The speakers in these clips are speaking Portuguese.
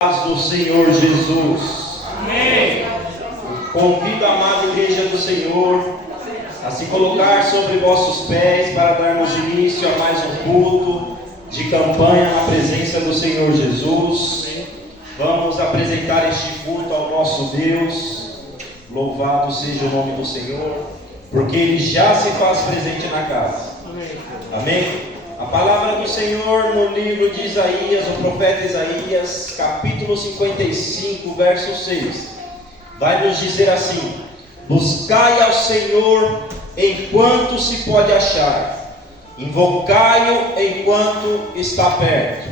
Paz do Senhor Jesus. Amém. Convido a amada igreja do Senhor a se colocar sobre vossos pés para darmos início a mais um culto de campanha na presença do Senhor Jesus. Vamos apresentar este culto ao nosso Deus. Louvado seja o nome do Senhor, porque Ele já se faz presente na casa. Amém? A palavra do Senhor no livro de Isaías, o profeta Isaías, capítulo 55, verso 6, vai nos dizer assim: buscai ao Senhor enquanto se pode achar, invocai-o enquanto está perto.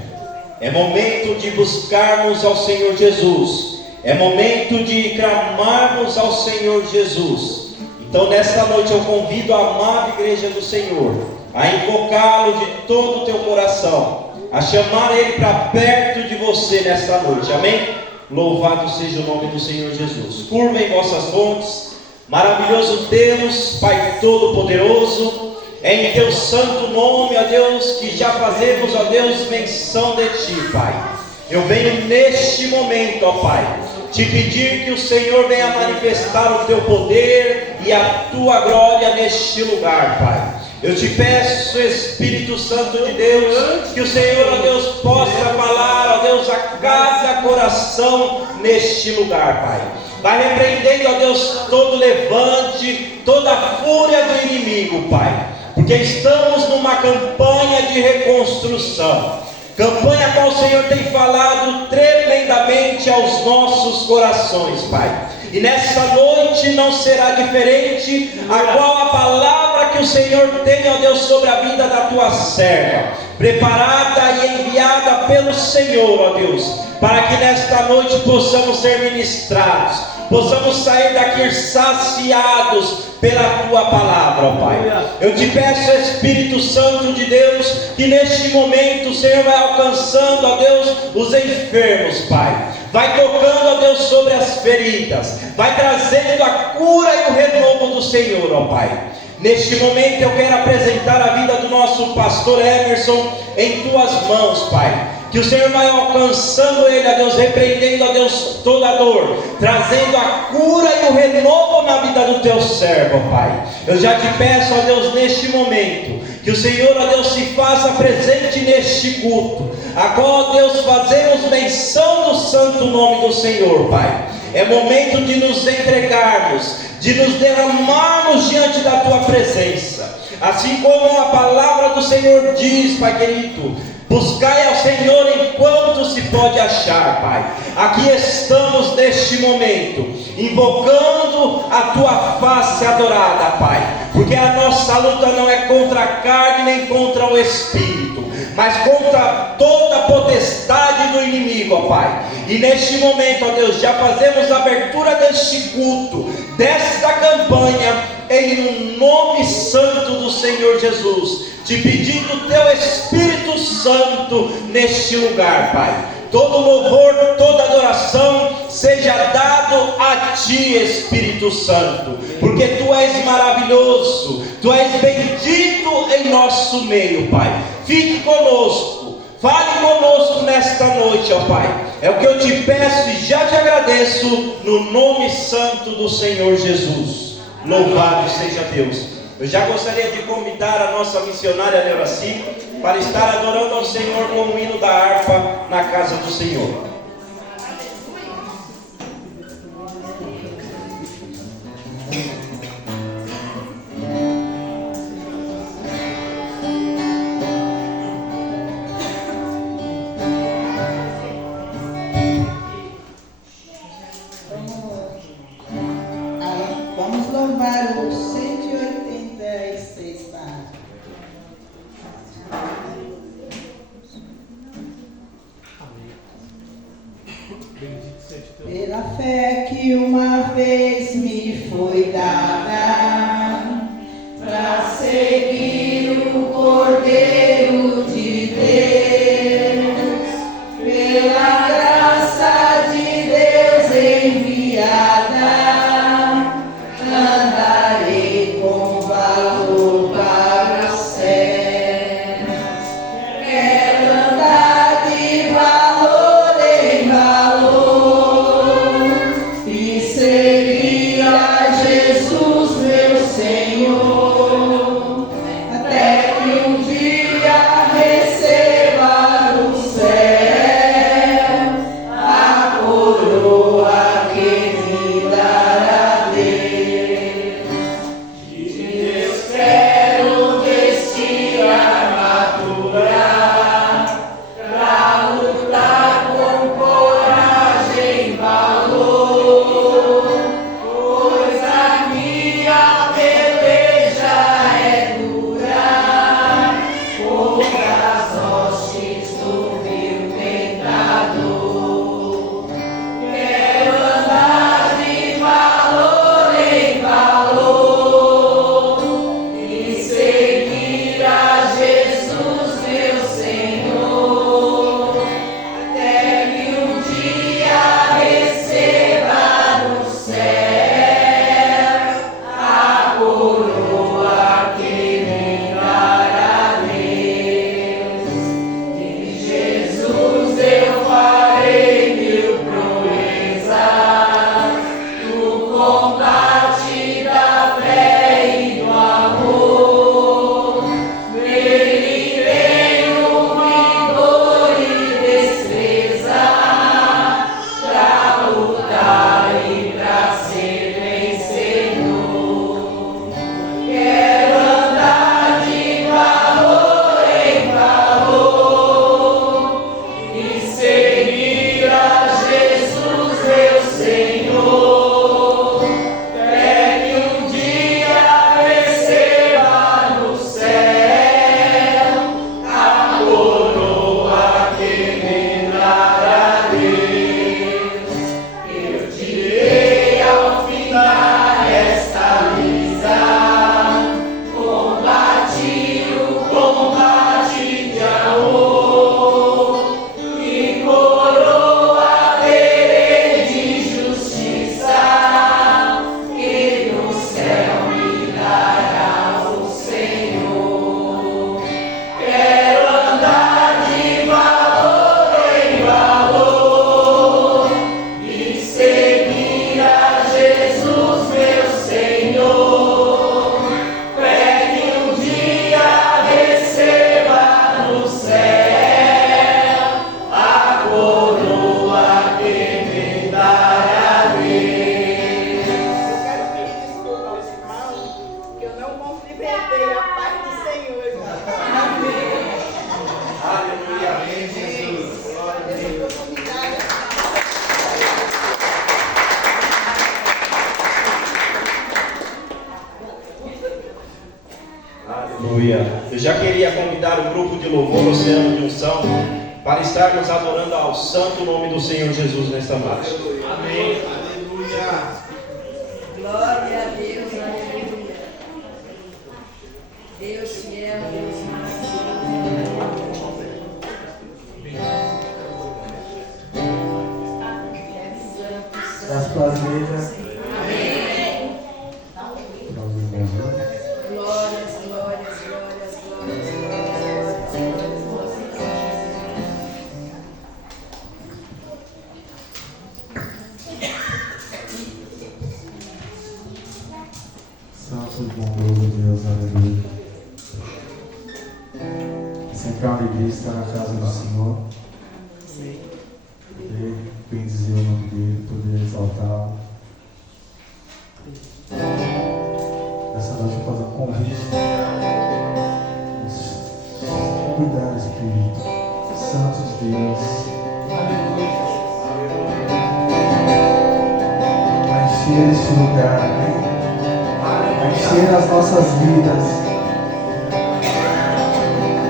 É momento de buscarmos ao Senhor Jesus, é momento de clamarmos ao Senhor Jesus. Então nesta noite eu convido a amada igreja do Senhor a invocá-lo de todo o teu coração, a chamar Ele para perto de você nesta noite, amém? Louvado seja o nome do Senhor Jesus. Curvem vossas fontes, maravilhoso Deus, Pai Todo-Poderoso, é em teu santo nome, ó Deus, que já fazemos, ó Deus, menção de Ti, Pai. Eu venho neste momento, ó Pai, te pedir que o Senhor venha manifestar o teu poder e a tua glória neste lugar, Pai. Eu te peço, Espírito Santo de Deus, que o Senhor, ó Deus, possa falar, ó Deus, a cada coração neste lugar, Pai. Vai repreendendo, ó Deus, todo levante, toda a fúria do inimigo, Pai, porque estamos numa campanha de reconstrução, campanha a qual o Senhor tem falado tremendamente aos nossos corações, Pai. E nessa noite não será diferente, a qual a palavra que o Senhor tem, ó Deus, sobre a vida da tua serva, preparada e enviada pelo Senhor, ó Deus, para que nesta noite possamos ser ministrados, possamos sair daqui saciados pela tua palavra, ó Pai. Eu te peço, Espírito Santo de Deus, que neste momento o Senhor vai alcançando, ó Deus, os enfermos, Pai. Vai tocando, ó Deus, sobre as feridas, vai trazendo a cura e o renovo do Senhor, ó Pai. Neste momento eu quero apresentar a vida do nosso pastor Emerson em tuas mãos, Pai. Que o Senhor vai alcançando ele, ó Deus, repreendendo, ó Deus, toda a dor, trazendo a cura e o renovo na vida do teu servo, ó Pai. Eu já te peço, ó Deus, neste momento, que o Senhor, ó Deus, se faça presente neste culto, a qual, ó Deus, fazemos menção do santo nome do Senhor, Pai. É momento de nos entregarmos, de nos derramarmos diante da tua presença, assim como a palavra do Senhor diz, Pai querido: buscai ao Senhor enquanto se pode achar, Pai. Aqui estamos neste momento, invocando a tua face adorada, Pai, porque a nossa luta não é contra a carne nem contra o espírito, mas contra toda a potestade do inimigo, ó Pai. E neste momento, ó Deus, já fazemos a abertura deste culto, desta campanha, em nome santo do Senhor Jesus, te pedindo o teu Espírito Santo neste lugar, Pai. Todo louvor, toda adoração seja dado a Ti, Espírito Santo, porque Tu és maravilhoso, Tu és bendito em nosso meio, Pai. Fique conosco, fale conosco nesta noite, ó Pai. É o que eu te peço e já te agradeço, no nome santo do Senhor Jesus. Louvado seja Deus. Eu já gostaria de convidar a nossa missionária Neuraci para estar adorando ao Senhor com o hino da harpa na casa do Senhor. Vamos louvar o 186, tá? Pela fé que uma vez me foi dada, para seguir o Cordeiro de Deus, pela graça de Deus enviada, andarei com valor para os céus. Quero andar de valor em valor. Aleluia. Eu já queria convidar o grupo de louvor Oceano de Unção para estarmos adorando ao santo nome do Senhor Jesus nesta noite. Amém. Aleluia. Glória a Deus, aleluia. Deus fiel, Deus Das tuas mesas. Amém. Glórias, glórias, glórias, glórias, Santo e bondoso Deus, aleluia. Sempre é uma alegria estar na casa do Senhor. Poder bendizer o nome dele, poder exaltá-lo. Essa noite eu vou fazer um convite. Cuidar, Espírito Santo de Deus. Vai encher este lugar, amém? Vai encher as nossas vidas.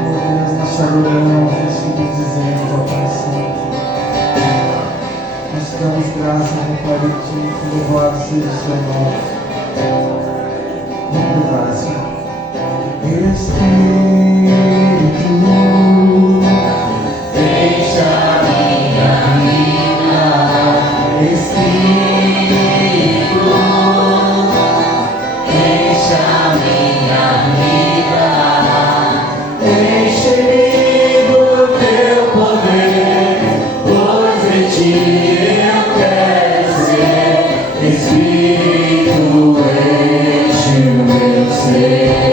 Meu Deus, nós te adoramos, nós te bendizemos, ó Pai Santo. Nós te damos graças, meu Pai bendito, louvado seja o seu nome. Vamos louvar, Senhor. Espírito, deixa minha vida. Espírito, deixa minha vida. Enche-me do teu poder, pois em ti eu quero ser. Espírito, enche o meu ser.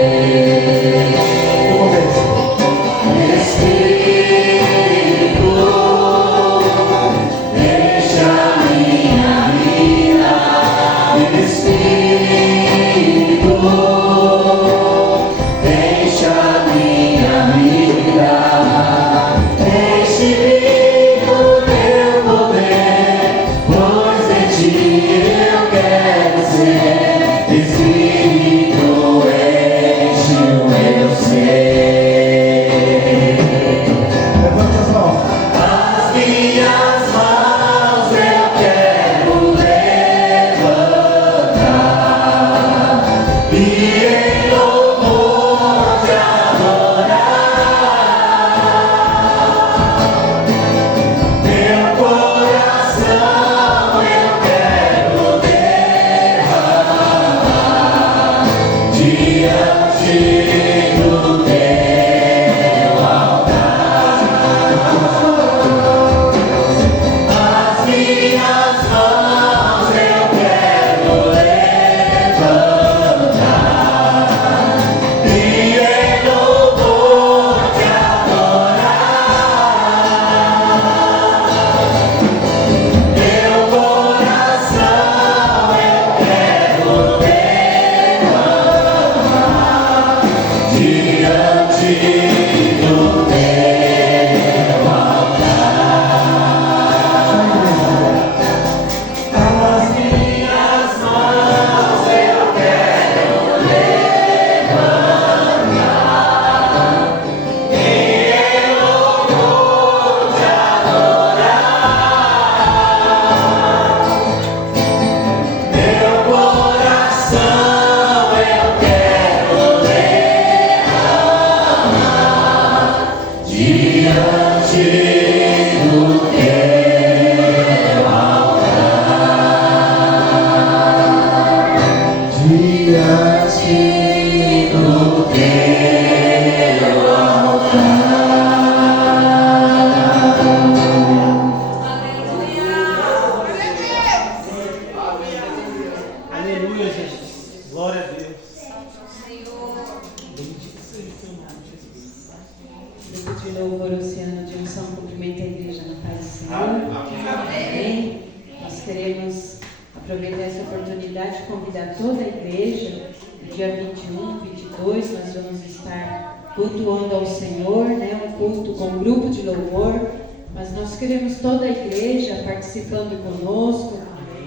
participando conosco,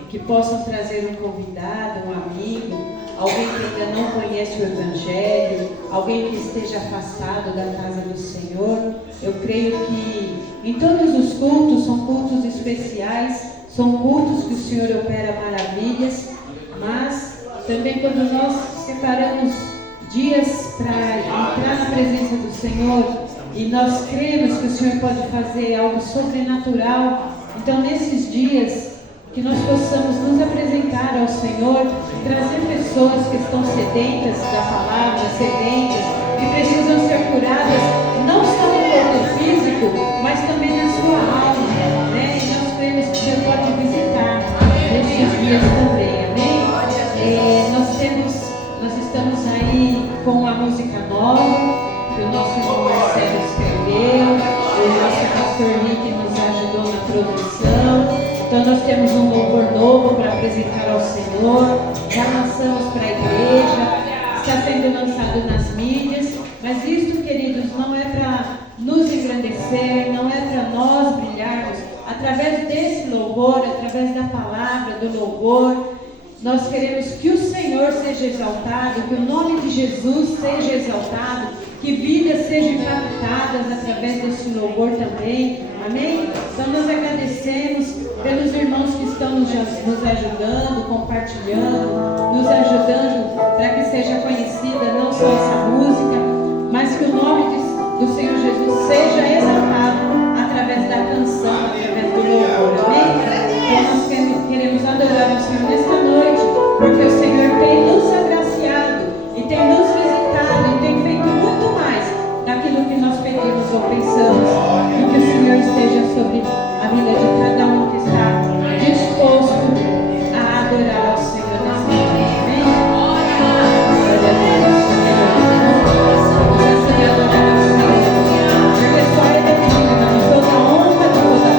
que possam trazer um convidado, um amigo, alguém que ainda não conhece o Evangelho, alguém que esteja afastado da casa do Senhor. Eu creio que em todos os cultos, são cultos especiais, são cultos que o Senhor opera maravilhas, mas também quando nós separamos dias para entrar na presença do Senhor e nós cremos que o Senhor pode fazer algo sobrenatural, então nesses dias que nós possamos nos apresentar ao Senhor, trazer pessoas que estão sedentas da palavra, sedentas, que precisam ser curadas, não só no corpo físico, mas também na sua alma, né? E nós cremos que o Senhor pode visitar nesses dias também, amém? Nós estamos aí com uma música nova, que o nosso irmão Marcelo escreveu, o nosso pastor Rick nos ajudou na produção. Então nós temos um louvor novo para apresentar ao Senhor, já lançamos para a igreja, está sendo lançado nas mídias, mas isto, queridos, não é para nos engrandecer, não é para nós brilharmos. Através desse louvor, através da palavra, do louvor, nós queremos que o Senhor seja exaltado, que o nome de Jesus seja exaltado, que vidas sejam impactadas através desse louvor também, amém? Então nós agradecemos pelos irmãos que estão nos ajudando, compartilhando, nos ajudando para que seja conhecida não só essa música, mas que o nome do Senhor Jesus seja exaltado através da canção, através do louvor, amém? Então nós queremos adorar o Senhor nesta noite, porque o Senhor tem nos agraciado e tem nos visitado e tem feito muito mais daquilo que nós pedimos ou pensamos. E que o Senhor esteja sobre a vida de cada um que está disposto a adorar ao Senhor nessa noite. Amém? Glória a Deus. Vamos assim adorar ao Senhor. Porque só Ele é digno de toda honra, de toda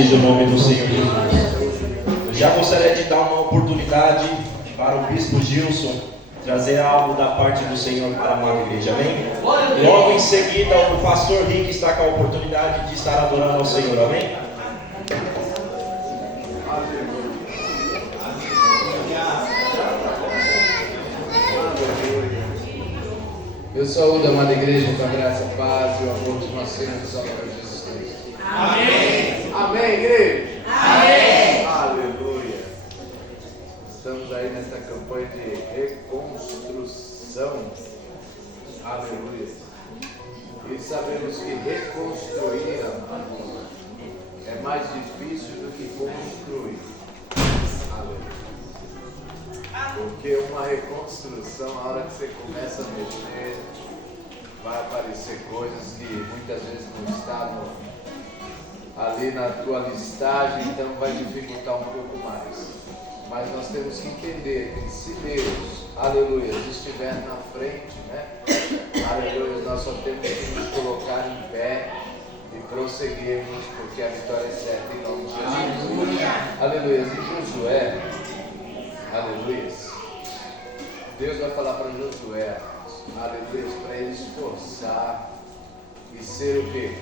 seja o nome do Senhor Jesus. Eu já gostaria de dar uma oportunidade para o Bispo Gilson trazer algo da parte do Senhor para a amada igreja, amém? Logo em seguida, o pastor Rick está com a oportunidade de estar adorando ao Senhor, amém? Eu saúdo a amada igreja com a graça, a paz e o amor de nosso Senhor e Salvador Jesus Cristo. Amém. Amém, igreja? Amém. Aleluia. Estamos aí nessa campanha de reconstrução. Aleluia. E sabemos que reconstruir, amados, é mais difícil do que construir. Aleluia. Porque uma reconstrução, a hora que você começa a mexer, vai aparecer coisas que muitas vezes não estavam ali na tua listagem, então vai dificultar um pouco mais. Mas nós temos que entender que se Deus, aleluia, estiver na frente, né? Aleluia, nós só temos que nos colocar em pé e prosseguirmos, porque a vitória é certa em nome de Jesus. Aleluia. E Josué, aleluia, Deus vai falar para Josué, aleluia, para ele esforçar e ser o quê?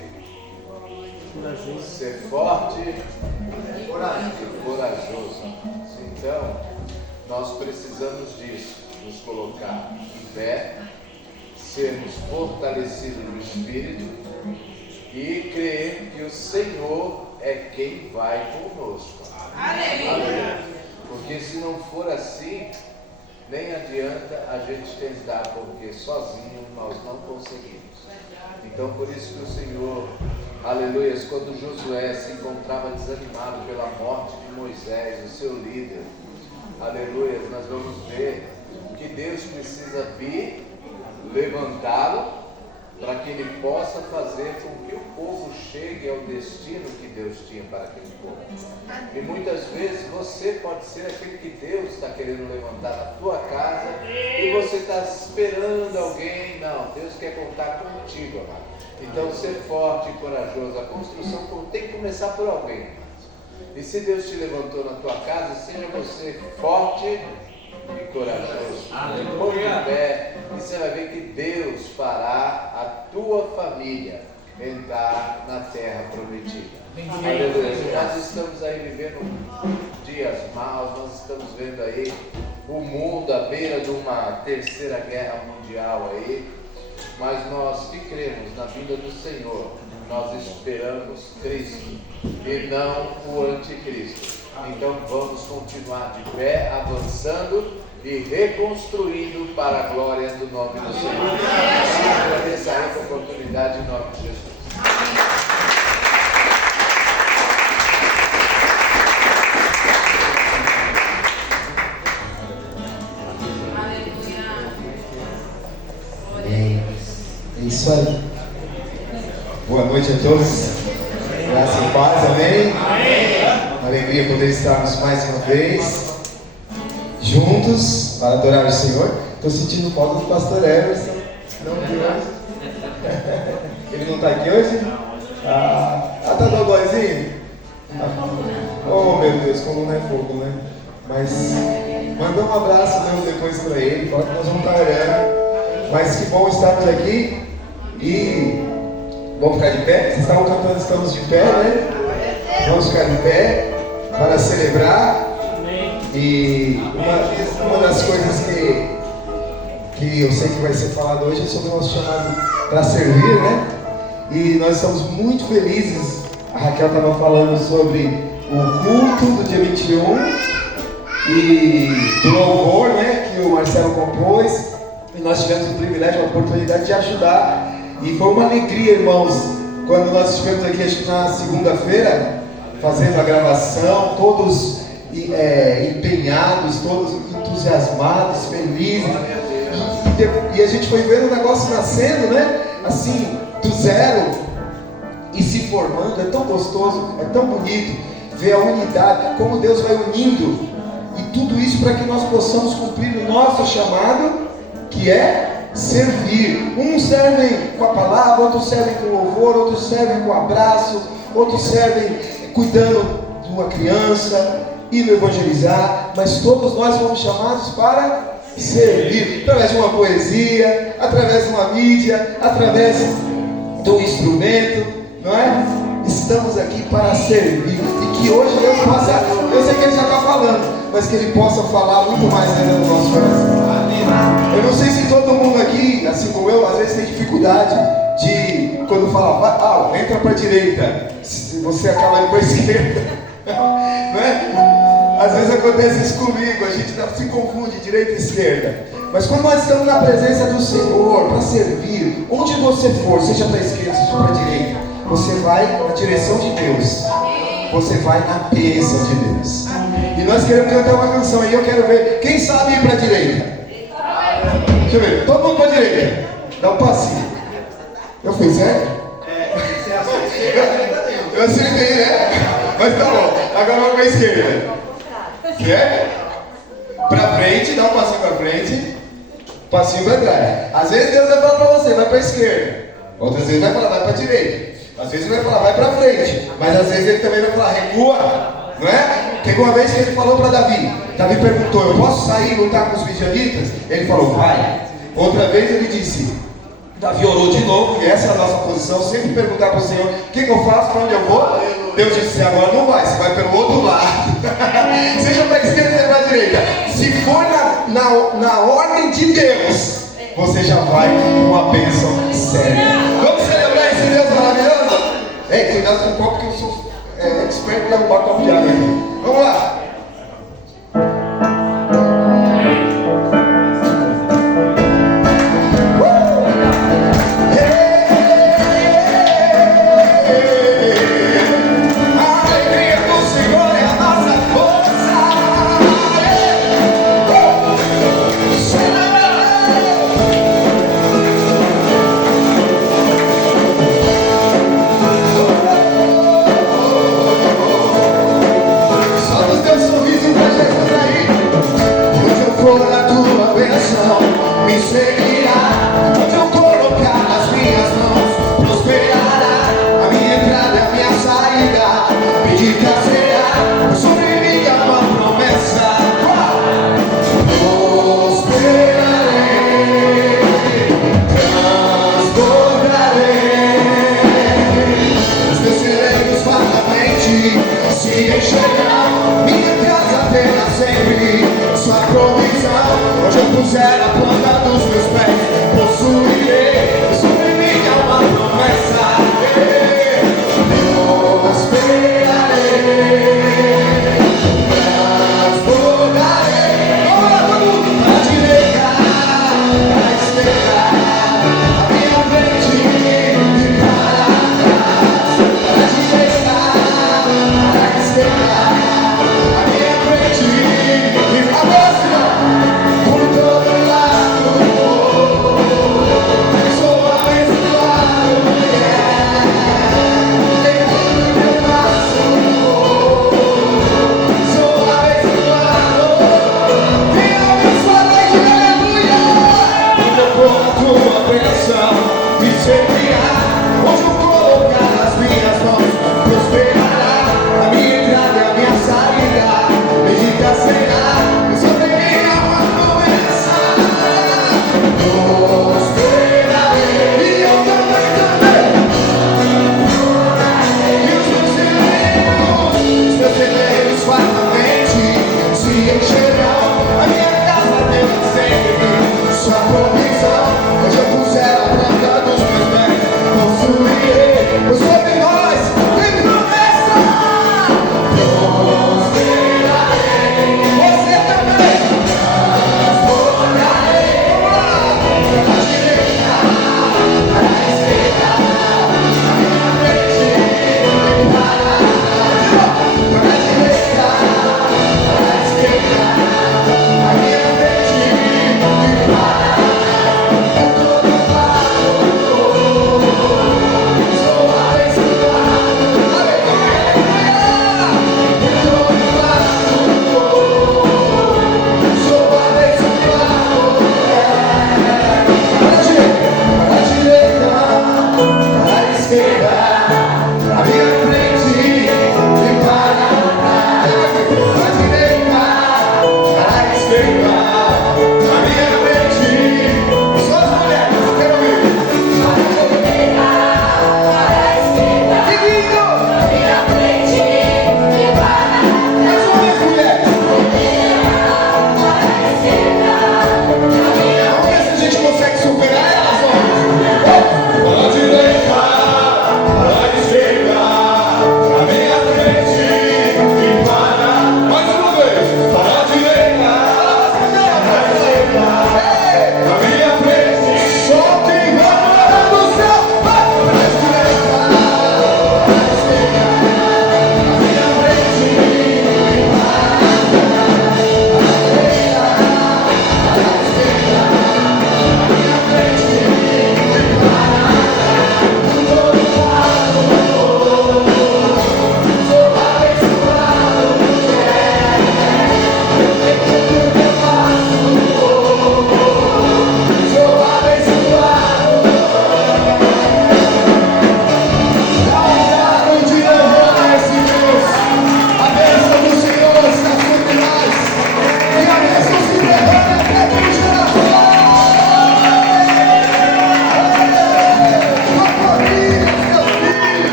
Corajoso. Ser forte e corajoso. Então, nós precisamos disso, nos colocar em pé, sermos fortalecidos no Espírito e crer que o Senhor é quem vai conosco. Aleluia. Porque se não for assim, nem adianta a gente tentar, porque sozinho nós não conseguimos. Então por isso que o Senhor, aleluia, quando Josué se encontrava desanimado pela morte de Moisés, o seu líder, aleluia, nós vamos ver que Deus precisa vir, levantá-lo, para que ele possa fazer com que o povo chegue ao destino que Deus tinha para aquele povo. E muitas vezes você pode ser aquele que Deus está querendo levantar na tua casa e você está esperando alguém. Não, Deus quer contar contigo, amado. Então ser forte e corajoso. A construção tem que começar por alguém. E se Deus te levantou na tua casa, seja você forte e corajoso. Põe em pé e você vai ver que Deus fará a tua família entrar na terra prometida. Aleluia. Nós estamos aí vivendo dias maus, nós estamos vendo aí o mundo à beira de uma terceira guerra mundial aí, mas nós que cremos na vinda do Senhor, nós esperamos Cristo e não o anticristo. Então vamos continuar de pé, avançando e reconstruindo para a glória do nome do Senhor. Agradeço essa oportunidade em nome de Jesus. Amém. É isso aí. Boa noite a todos. Graça e paz, amém? Uma alegria poder estarmos mais uma vez juntos para adorar o Senhor. Estou sentindo falta do pastor Everson. Não viu hoje? Ele não está aqui hoje? Tá dodóizinho? Oh meu Deus, como não é fogo, né? Mas manda um abraço depois para ele. Fala que nós vamos estar orando. Mas que bom estarmos aqui. E vamos ficar de pé? Vocês estavam cantando, estamos de pé, né? Vamos ficar de pé para celebrar. E uma das coisas que eu sei que vai ser falado hoje é sobre o nosso chamado para servir, né? E nós estamos muito felizes. A Raquel estava falando sobre o culto do dia 21 e do louvor, né? Que o Marcelo compôs. E nós tivemos o privilégio, a oportunidade de ajudar. E foi uma alegria, irmãos, quando nós estivemos aqui, acho que na segunda-feira, fazendo a gravação, todos empenhados, todos entusiasmados, felizes. E a gente foi vendo o negócio nascendo, né? Assim, do zero e se formando. É tão gostoso, é tão bonito ver a unidade, como Deus vai unindo. E tudo isso para que nós possamos cumprir o nosso chamado, que é servir. Uns servem com a palavra, outros servem com louvor, outros servem com abraço, outros servem cuidando de uma criança, indo evangelizar, mas todos nós fomos chamados para servir, através de uma poesia, através de uma mídia, através do instrumento, não é? Estamos aqui para servir, e que hoje Deus possa, eu sei que Ele já está falando, mas que Ele possa falar muito mais ainda no nosso coração. Eu não sei se todo mundo aqui, assim como eu, às vezes tem dificuldade de, quando fala, entra para a direita, você acaba indo para a esquerda, não é? Às vezes acontece isso comigo, a gente se confunde direita e esquerda. Mas quando nós estamos na presença do Senhor para servir, onde você for, seja para a esquerda, seja para a direita, você vai na direção de Deus, você vai na bênção de Deus. E nós queremos cantar uma canção aí, eu quero ver, quem sabe ir para a direita? Deixa eu ver, todo mundo para a direita, dá um passinho. Eu fui certo? Eu acertei, né? Mas tá bom, agora vamos para a esquerda. Certo? Para frente, dá um passinho para frente, passinho para trás. Às vezes Deus vai falar para você, vai para a esquerda. Outras vezes vai falar, vai para a direita. Às vezes Ele vai falar, vai para frente. Mas às vezes Ele também vai falar, recua. Não é? Teve uma vez que Ele falou para Davi. Davi perguntou, eu posso sair e lutar com os midianitas? Ele falou, vai. Outra vez Ele disse, Davi orou de novo, e essa é a nossa posição, sempre perguntar para o Senhor, o que eu faço, para onde eu vou? Deus disse, agora não vai, você vai pelo outro lado. Seja para a esquerda, seja para a direita. Se for na ordem de Deus, você já vai com uma bênção séria. Vamos celebrar esse Deus maravilhoso? Ei, cuidado com o copo que eu sou expert em derrubar copo de água aqui. Vamos lá. Puser a planta dos meus pés, possuirei sobre mim há uma promessa. Eu esperarei, transbordarei. Vamos lá, todo mundo, para a direita, para a esquerda, a minha frente e para trás. Para a direita, para a esquerda, a minha frente e para trás. Por todo lado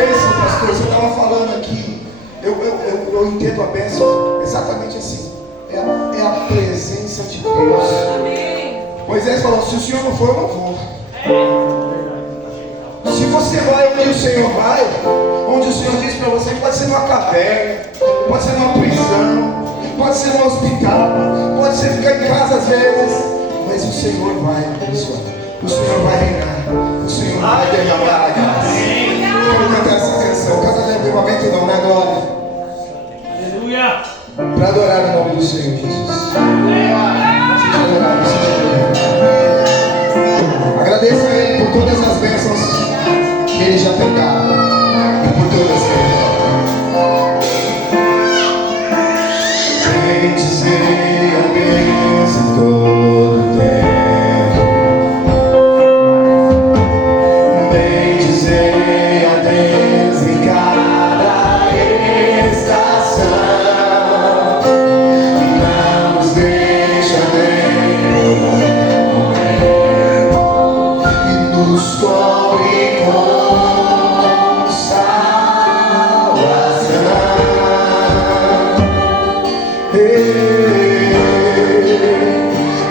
bênção, pastor, você estava falando aqui. Eu entendo a bênção exatamente assim. É a presença de Deus. Moisés falou: se o Senhor não for, eu não vou. Se você vai onde o Senhor vai, onde o Senhor diz para você, pode ser numa caverna, pode ser numa prisão, pode ser num hospital, pode ser ficar em casa às vezes, mas o Senhor vai abençoar, o Senhor vai reinar, o Senhor vai derramar a graça. Quero cantar essa canção, casa de avivamento não, né, Glória? Aleluia. Para adorar o nome do Senhor Jesus. Seja adorado, seja adorado. Agradeça a Ele por todas as bênçãos que Ele já tem dado e por todas elas. Vem dizer a Deus em todo tempo. Vem dizer a Deus em cada estação. Não nos deixa nem e nos cobre com salvação.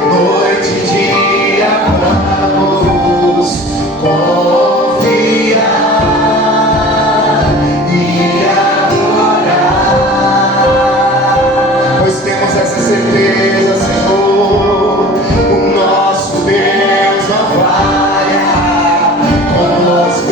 Noite e dia vamos confiar e adorar, pois temos essa certeza, Senhor, o nosso Deus não falha, conosco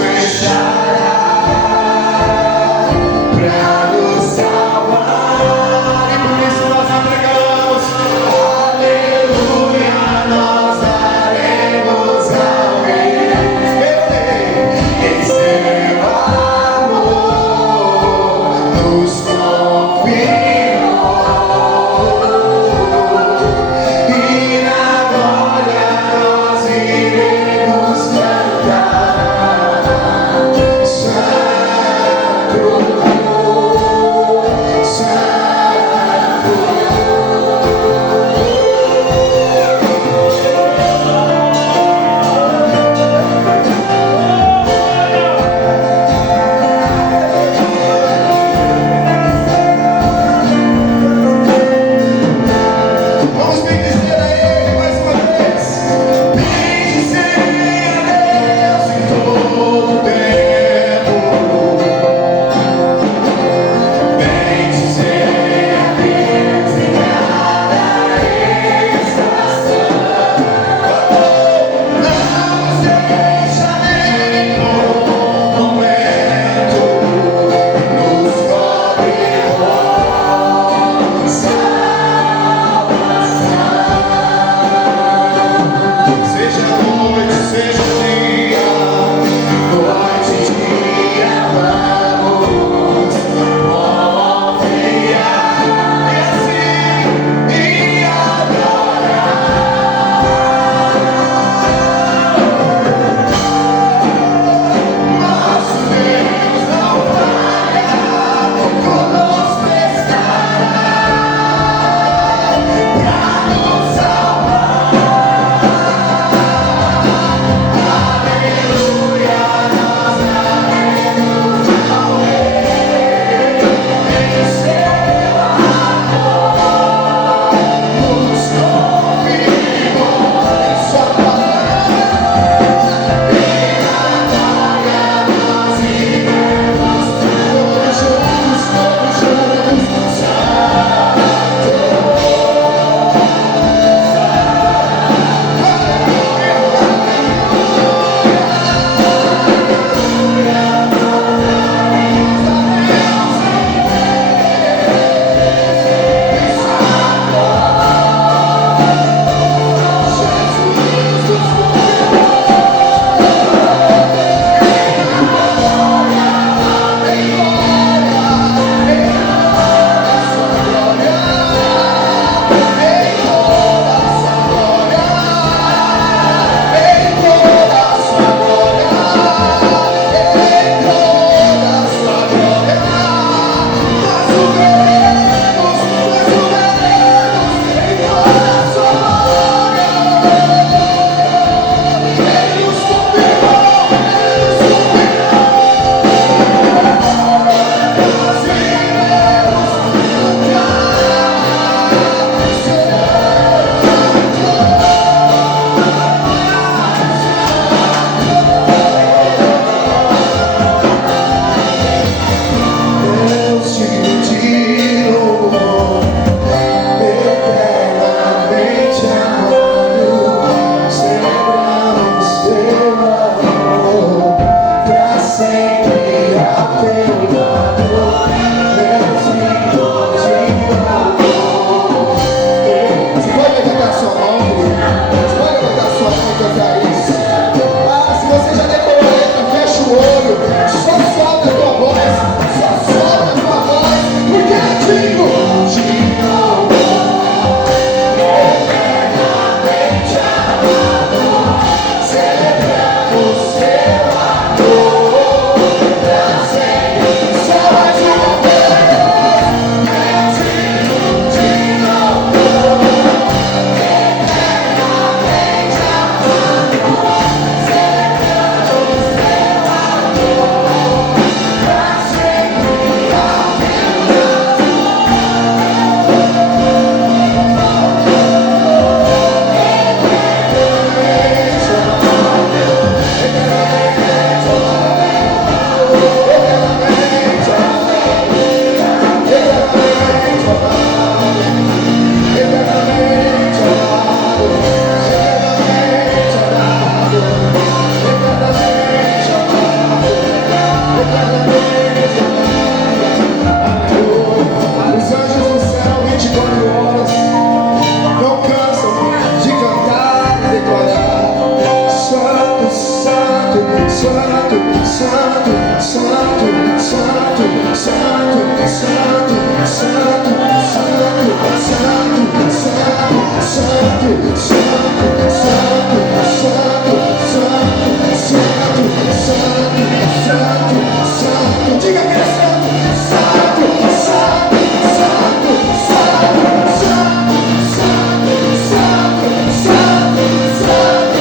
Diga que é santo, santo, santo, santo, santo, santo, santo,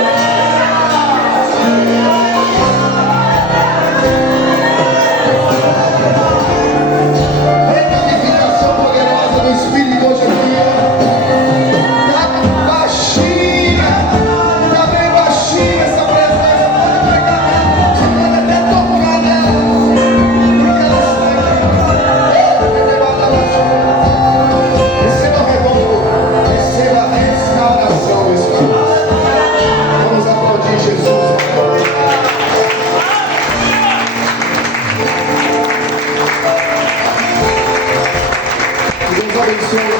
santo, Identificação poderosa do Espírito hoje aqui, ó. Tá baixinha, tá bem baixinha essa presença. Pode pegar nela, você pode até tocar nela, porque ela está aqui. Receba redondo, receba a restauração do Espírito. Vamos aplaudir Jesus. Que Deus abençoe.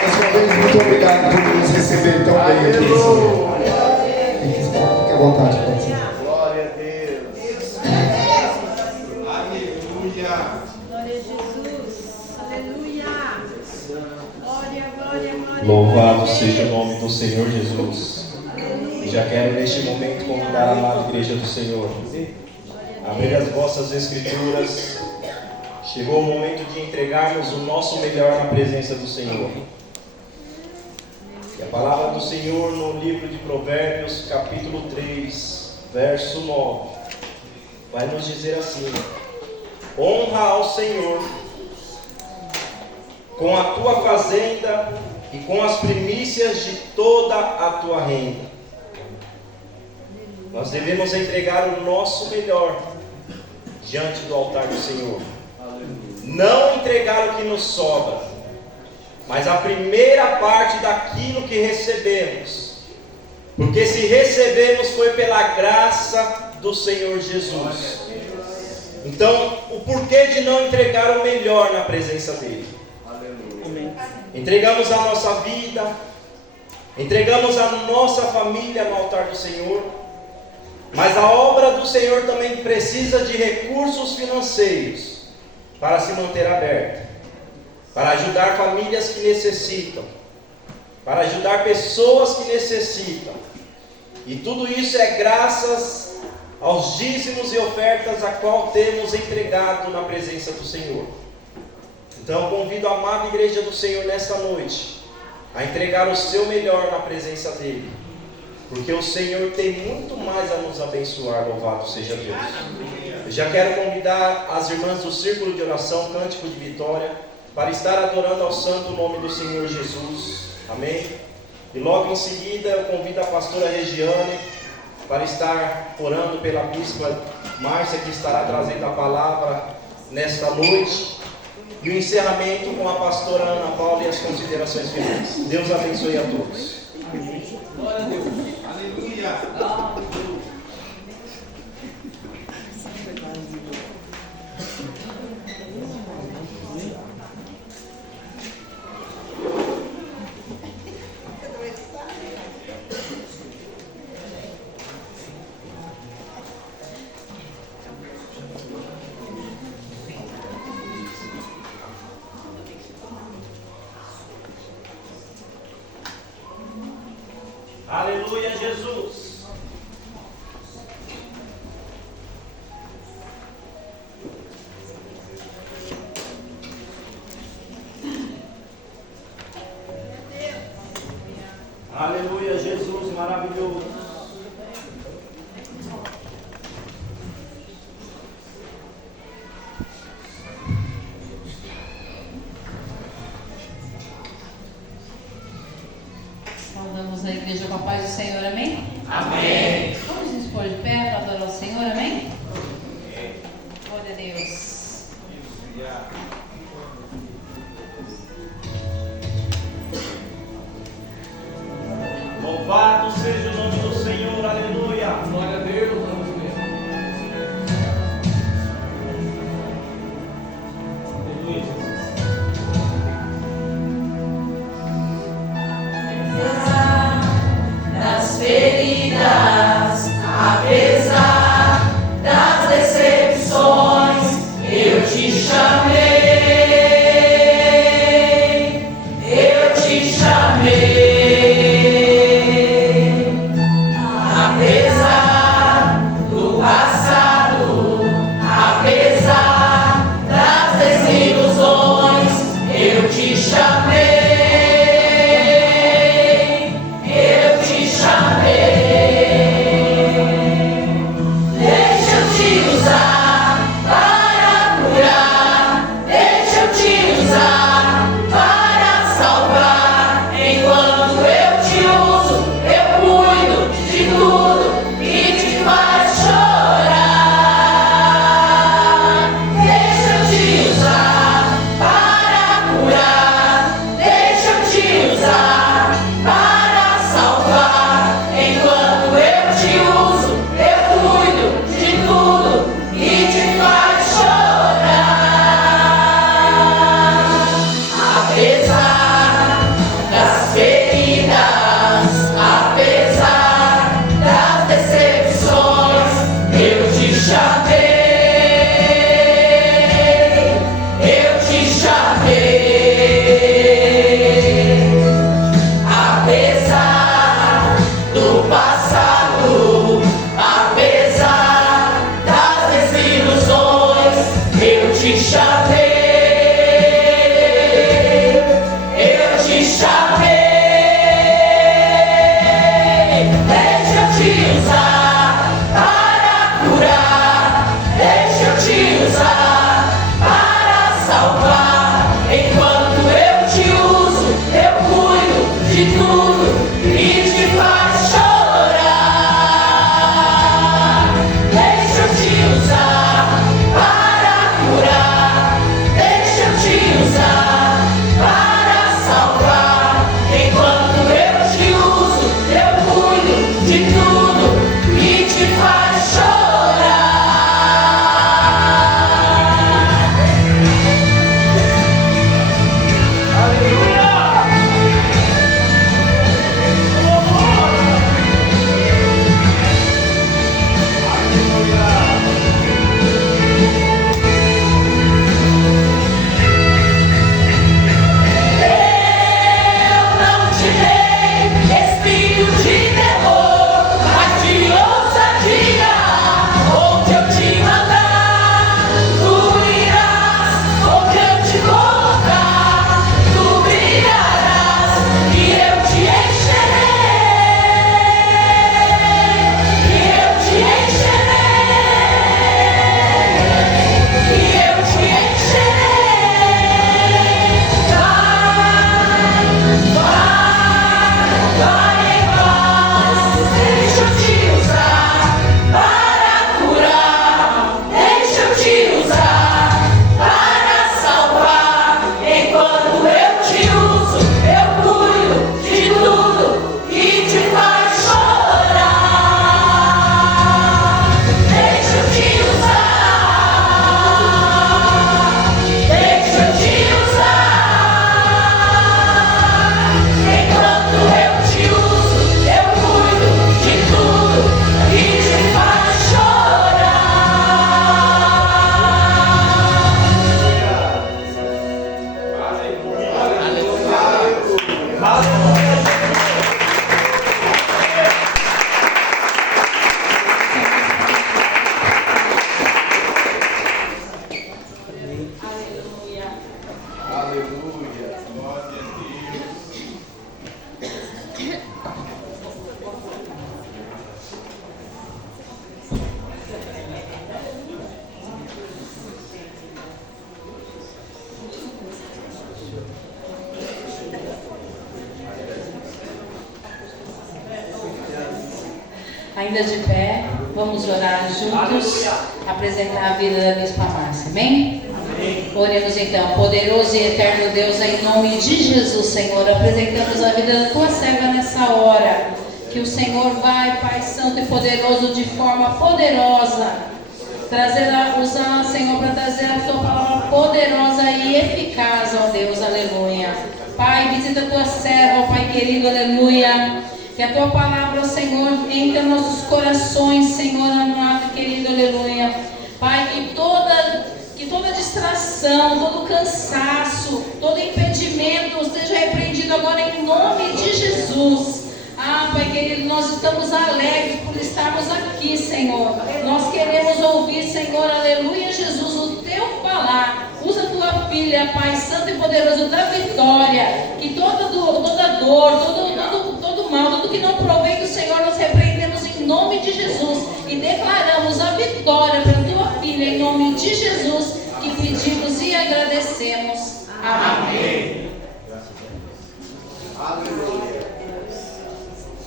Mais uma vez, muito obrigado por nos receber tão bem aqui. Fique à vontade, pode ser. Glória a Deus. Aleluia. Glória a Jesus. Aleluia. Glória, glória, glória. Louvado seja o nome do Senhor Jesus. E já quero neste momento convidar a amada igreja do Senhor a abrir as vossas escrituras. Chegou o momento de entregarmos o nosso melhor na presença do Senhor. E a palavra do Senhor no livro de Provérbios, capítulo 3, verso 9, vai nos dizer assim: honra ao Senhor com a tua fazenda e com as primícias de toda a tua renda. Nós devemos entregar o nosso melhor diante do altar do Senhor. Não entregar o que nos sobra, mas a primeira parte daquilo que recebemos. Porque se recebemos foi pela graça do Senhor Jesus. Então, o porquê de não entregar o melhor na presença dele? Entregamos a nossa vida, entregamos a nossa família no altar do Senhor, mas a obra do Senhor também precisa de recursos financeiros para se manter aberta, para ajudar famílias que necessitam, para ajudar pessoas que necessitam. E tudo isso é graças aos dízimos e ofertas a qual temos entregado na presença do Senhor. Então eu convido a amada igreja do Senhor nesta noite a entregar o seu melhor na presença dele, porque o Senhor tem muito mais a nos abençoar. Louvado seja Deus. Eu já quero convidar as irmãs do Círculo de Oração, Cântico de Vitória, para estar adorando ao santo nome do Senhor Jesus. Amém? E logo em seguida eu convido a pastora Regiane para estar orando pela bispa Márcia, que estará trazendo a palavra nesta noite. E o encerramento com a pastora Ana Paula e as considerações finais. Deus abençoe a todos. Glória a Deus. Aleluia. Aleluia, Jesus. Aleluia, Jesus maravilhoso. Saudamos a igreja com a paz do Senhor, amém? a Deus. Louvado seja o nome do Senhor, aleluia. Glória a Deus, vamos ver. Aleluia, Jesus. Das feridas, apesar das decepções, eu te chamei, eu te chamei. Apesar do passado, apesar das desilusões, eu te chamei. Ainda de pé, vamos orar juntos. apresentar a vida da Bispa Márcia. Amém? Oremos então. Poderoso e eterno Deus, em nome de Jesus, Senhor, apresentamos a vida da tua serva nessa hora. Que o Senhor vai, Pai Santo e poderoso, de forma poderosa, usar, Senhor, para trazer a tua palavra poderosa e eficaz, ó Deus, aleluia. Pai, visita a tua serva, ó Pai querido, aleluia. Que a tua palavra, Senhor, entre nos nossos corações, Senhor amado, querido, aleluia. Pai, que toda distração, todo cansaço, todo impedimento seja repreendido agora em nome de Jesus. Ah, Pai querido, nós estamos alegres por estarmos aqui, Senhor. Nós queremos ouvir, Senhor, aleluia, Jesus, o teu falar. Usa a tua filha, Pai Santo e poderoso da vitória. Que toda dor, todo mal, tudo que não provém do Senhor, nós repreendemos em nome de Jesus. E declaramos a vitória para a tua filha, em nome de Jesus, que pedimos e agradecemos. Amém. Aleluia.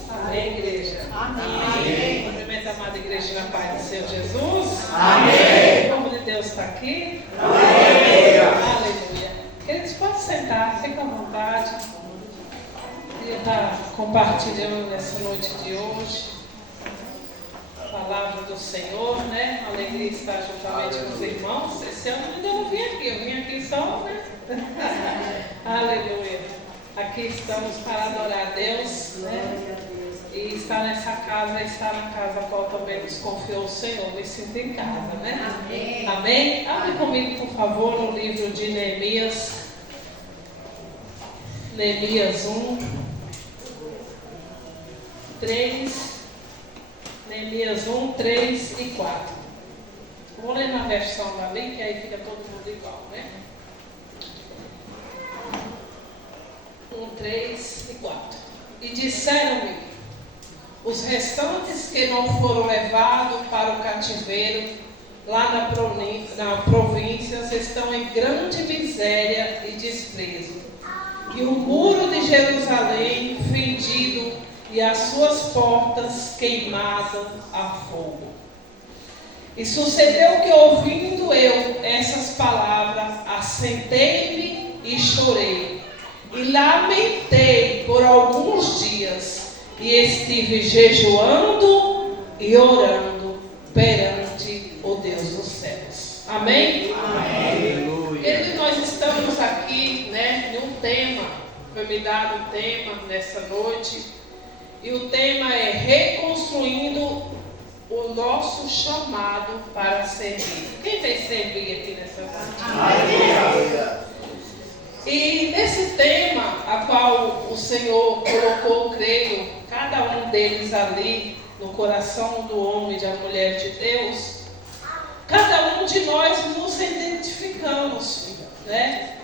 Amém, igreja. Amém. Cumprimento a amada igreja na paz do Senhor Jesus. Amém. O povo de Deus está aqui. Amém. Aleluia. Queridos, pode sentar, fica à vontade. Queria estar compartilhando nessa noite de hoje a palavra do Senhor, né? A alegria estar juntamente com os irmãos. Esse ano ainda não vim aqui, eu vim aqui só, né? Aleluia. Aqui estamos para adorar a Deus, né? E estar nessa casa, estar na casa a qual também nos confiou o Senhor. Me sinto em casa, né? Amém. Amém? Abre comigo, por favor, no livro de Neemias. Neemias 1, 3. Neemias 1, 3 e 4. Vou ler na versão da lei, que aí fica todo mundo igual, né? 1, 3 e 4. E disseram-me: os restantes que não foram levados para o cativeiro, lá na província, estão em grande miséria e desprezo. E o muro de Jerusalém fendido e as suas portas queimadas a fogo. E sucedeu que, ouvindo eu essas palavras, assentei-me e chorei. E lamentei por alguns dias, e estive jejuando e orando perante o Deus dos céus. Amém? Amém. Queridos, nós estamos aqui, né, em um tema, foi me dado um tema nessa noite, e o tema é reconstruindo o nosso chamado para servir. Quem vem servir aqui nessa noite? Aleluia. E nesse tema, a qual o Senhor colocou, creio, cada um deles ali no coração do homem e da mulher de Deus, cada um de nós nos identificamos, né?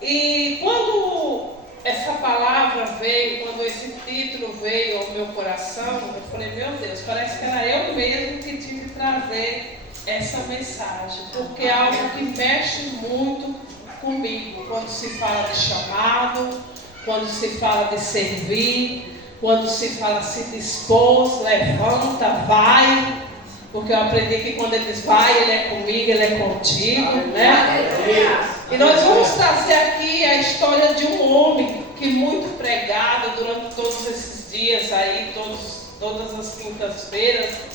E quando essa palavra veio, quando esse título veio ao meu coração, eu falei, meu Deus, parece que era eu mesmo que tinha que trazer essa mensagem, porque é algo que mexe muito comigo, quando se fala de chamado, quando se fala de servir, quando se fala se dispor, levanta, vai, porque eu aprendi que quando ele diz vai, ele é comigo, ele é contigo, né? E nós vamos trazer aqui a história de um homem que muito pregado durante todos esses dias aí, todas as quintas-feiras.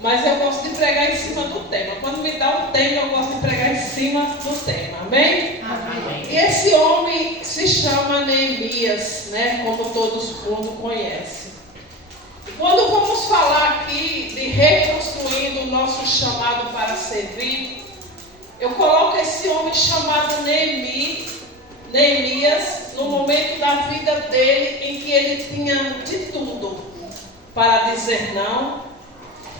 Mas eu gosto de pregar em cima do tema. Quando me dá um tema, eu gosto de pregar em cima do tema. Amém? Amém. E esse homem se chama Neemias, né? Como todo mundo conhece. E quando vamos falar aqui de reconstruindo o nosso chamado para servir, eu coloco esse homem chamado Neemias no momento da vida dele em que ele tinha de tudo para dizer não.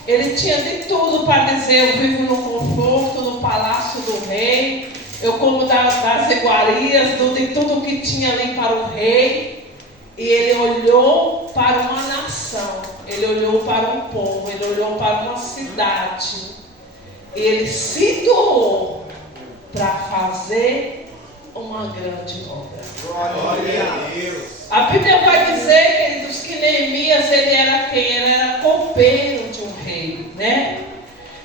Ele tinha de tudo para dizer, eu vivo no conforto, no palácio do rei, eu como das iguarias, de tudo que tinha ali para o rei. E ele olhou para uma nação, ele olhou para um povo, ele olhou para uma cidade. E ele se doou para fazer uma grande obra. Glória a Deus. A Bíblia vai dizer, queridos, que Neemias, ele era quem? Ele era copeiro de um rei, né?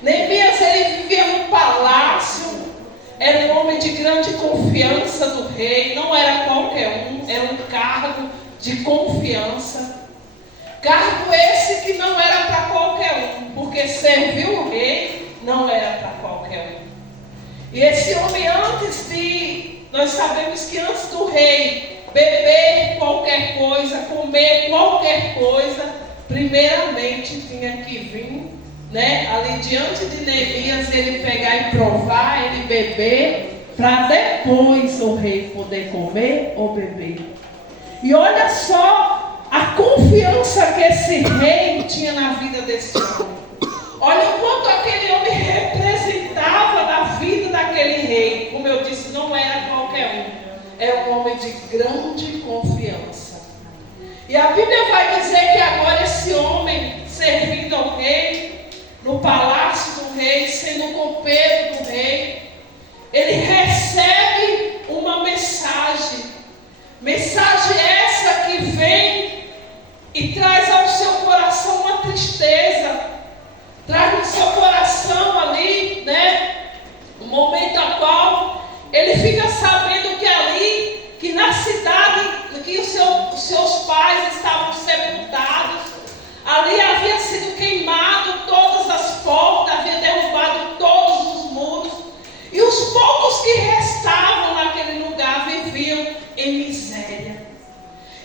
Neemias, confiança do rei, não era qualquer um, era um cargo de confiança. Cargo esse que não era para qualquer um, porque servir o rei não era para qualquer um. E esse homem, nós sabemos que antes do rei beber qualquer coisa, comer qualquer coisa, primeiramente tinha que vir, ali diante de Neemias, ele pegar e provar, ele beber, para depois o rei poder comer ou beber. E olha só a confiança que esse rei tinha na vida desse homem. Olha o quanto aquele homem representava na vida daquele rei. Como eu disse, não era qualquer um, era um homem de grande confiança. E a Bíblia vai dizer que agora esse homem, servindo ao rei, no palácio do rei, sendo copeiro do rei, ele recebe uma mensagem. Mensagem essa que vem e traz ao seu coração uma tristeza, traz no seu coração ali, o momento a qual ele fica sabendo que ali, que na cidade, que os seus pais estavam sepultados, ali havia sido queimado todas as portas, havia derrubado todos os muros, e os poucos que restavam naquele lugar viviam em miséria.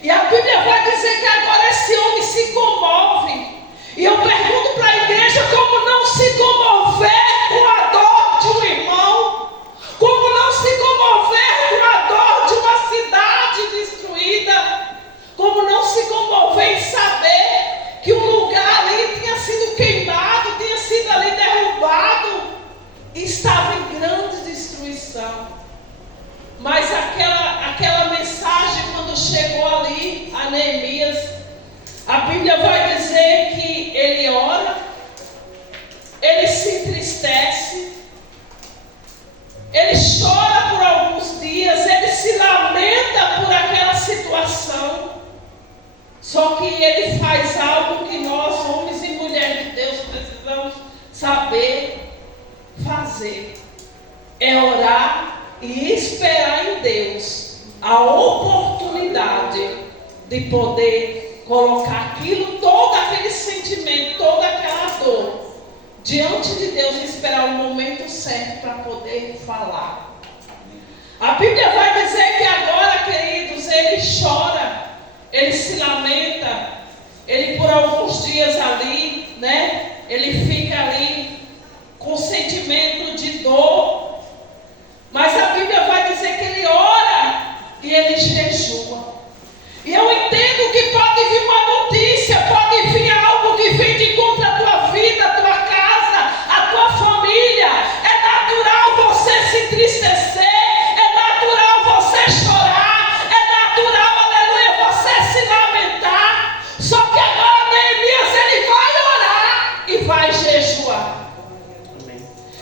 E a Bíblia vai dizer que agora esse homem se comove. E eu pergunto para a igreja, como não se comover com a dor de um irmão? Como não se comover com a dor de uma cidade destruída? Como não se comover em saber que um lugar ali tinha sido queimado, tinha sido ali derrubado e estava em grande destruição? Mas aquela mensagem, quando chegou ali a Neemias, a Bíblia vai dizer que ele ora, ele se entristece, ele chora por alguns dias, ele se lamenta por aquela situação. Só que ele faz algo que nós, homens e mulheres de Deus, precisamos saber fazer. É orar e esperar em Deus a oportunidade de poder colocar aquilo, todo aquele sentimento, toda aquela dor diante de Deus e esperar o momento certo para poder falar. A Bíblia vai dizer que agora, queridos, ele chora, ele se lamenta, ele por alguns dias ali, ele fica ali com sentimento de dor. Mas a Bíblia vai dizer que ele ora e ele jejua. E eu entendo que pode vir uma notícia, pode vir algo que vem de contra a tua vida, a tua casa, a tua família. É natural você se entristecer, é natural você chorar, é natural, aleluia, você se lamentar. Só que agora Neemias, ele vai orar e vai jejuar.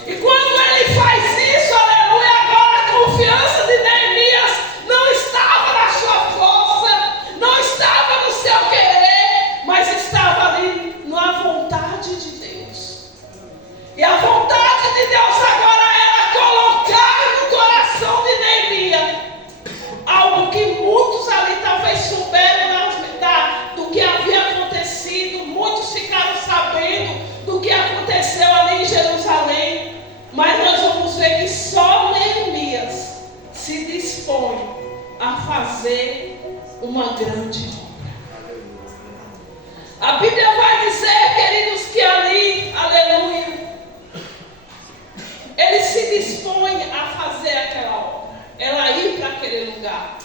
E quando ele faz isso, aleluia, agora a confiança de Neemias não estava na sua força, não estava no seu querer, mas estava ali na vontade de Deus. E a vontade de Deus agora era colocar no coração de Neemias algo que muitos ali talvez souberam do que havia acontecido, muitos ficaram sabendo do que aconteceu ali em Jerusalém, mas nós vamos ver que só Neemias se dispõe a fazer uma grande obra. A Bíblia vai dizer, queridos, que ali, aleluia, ele se dispõe a fazer aquela obra, ela ir para aquele lugar.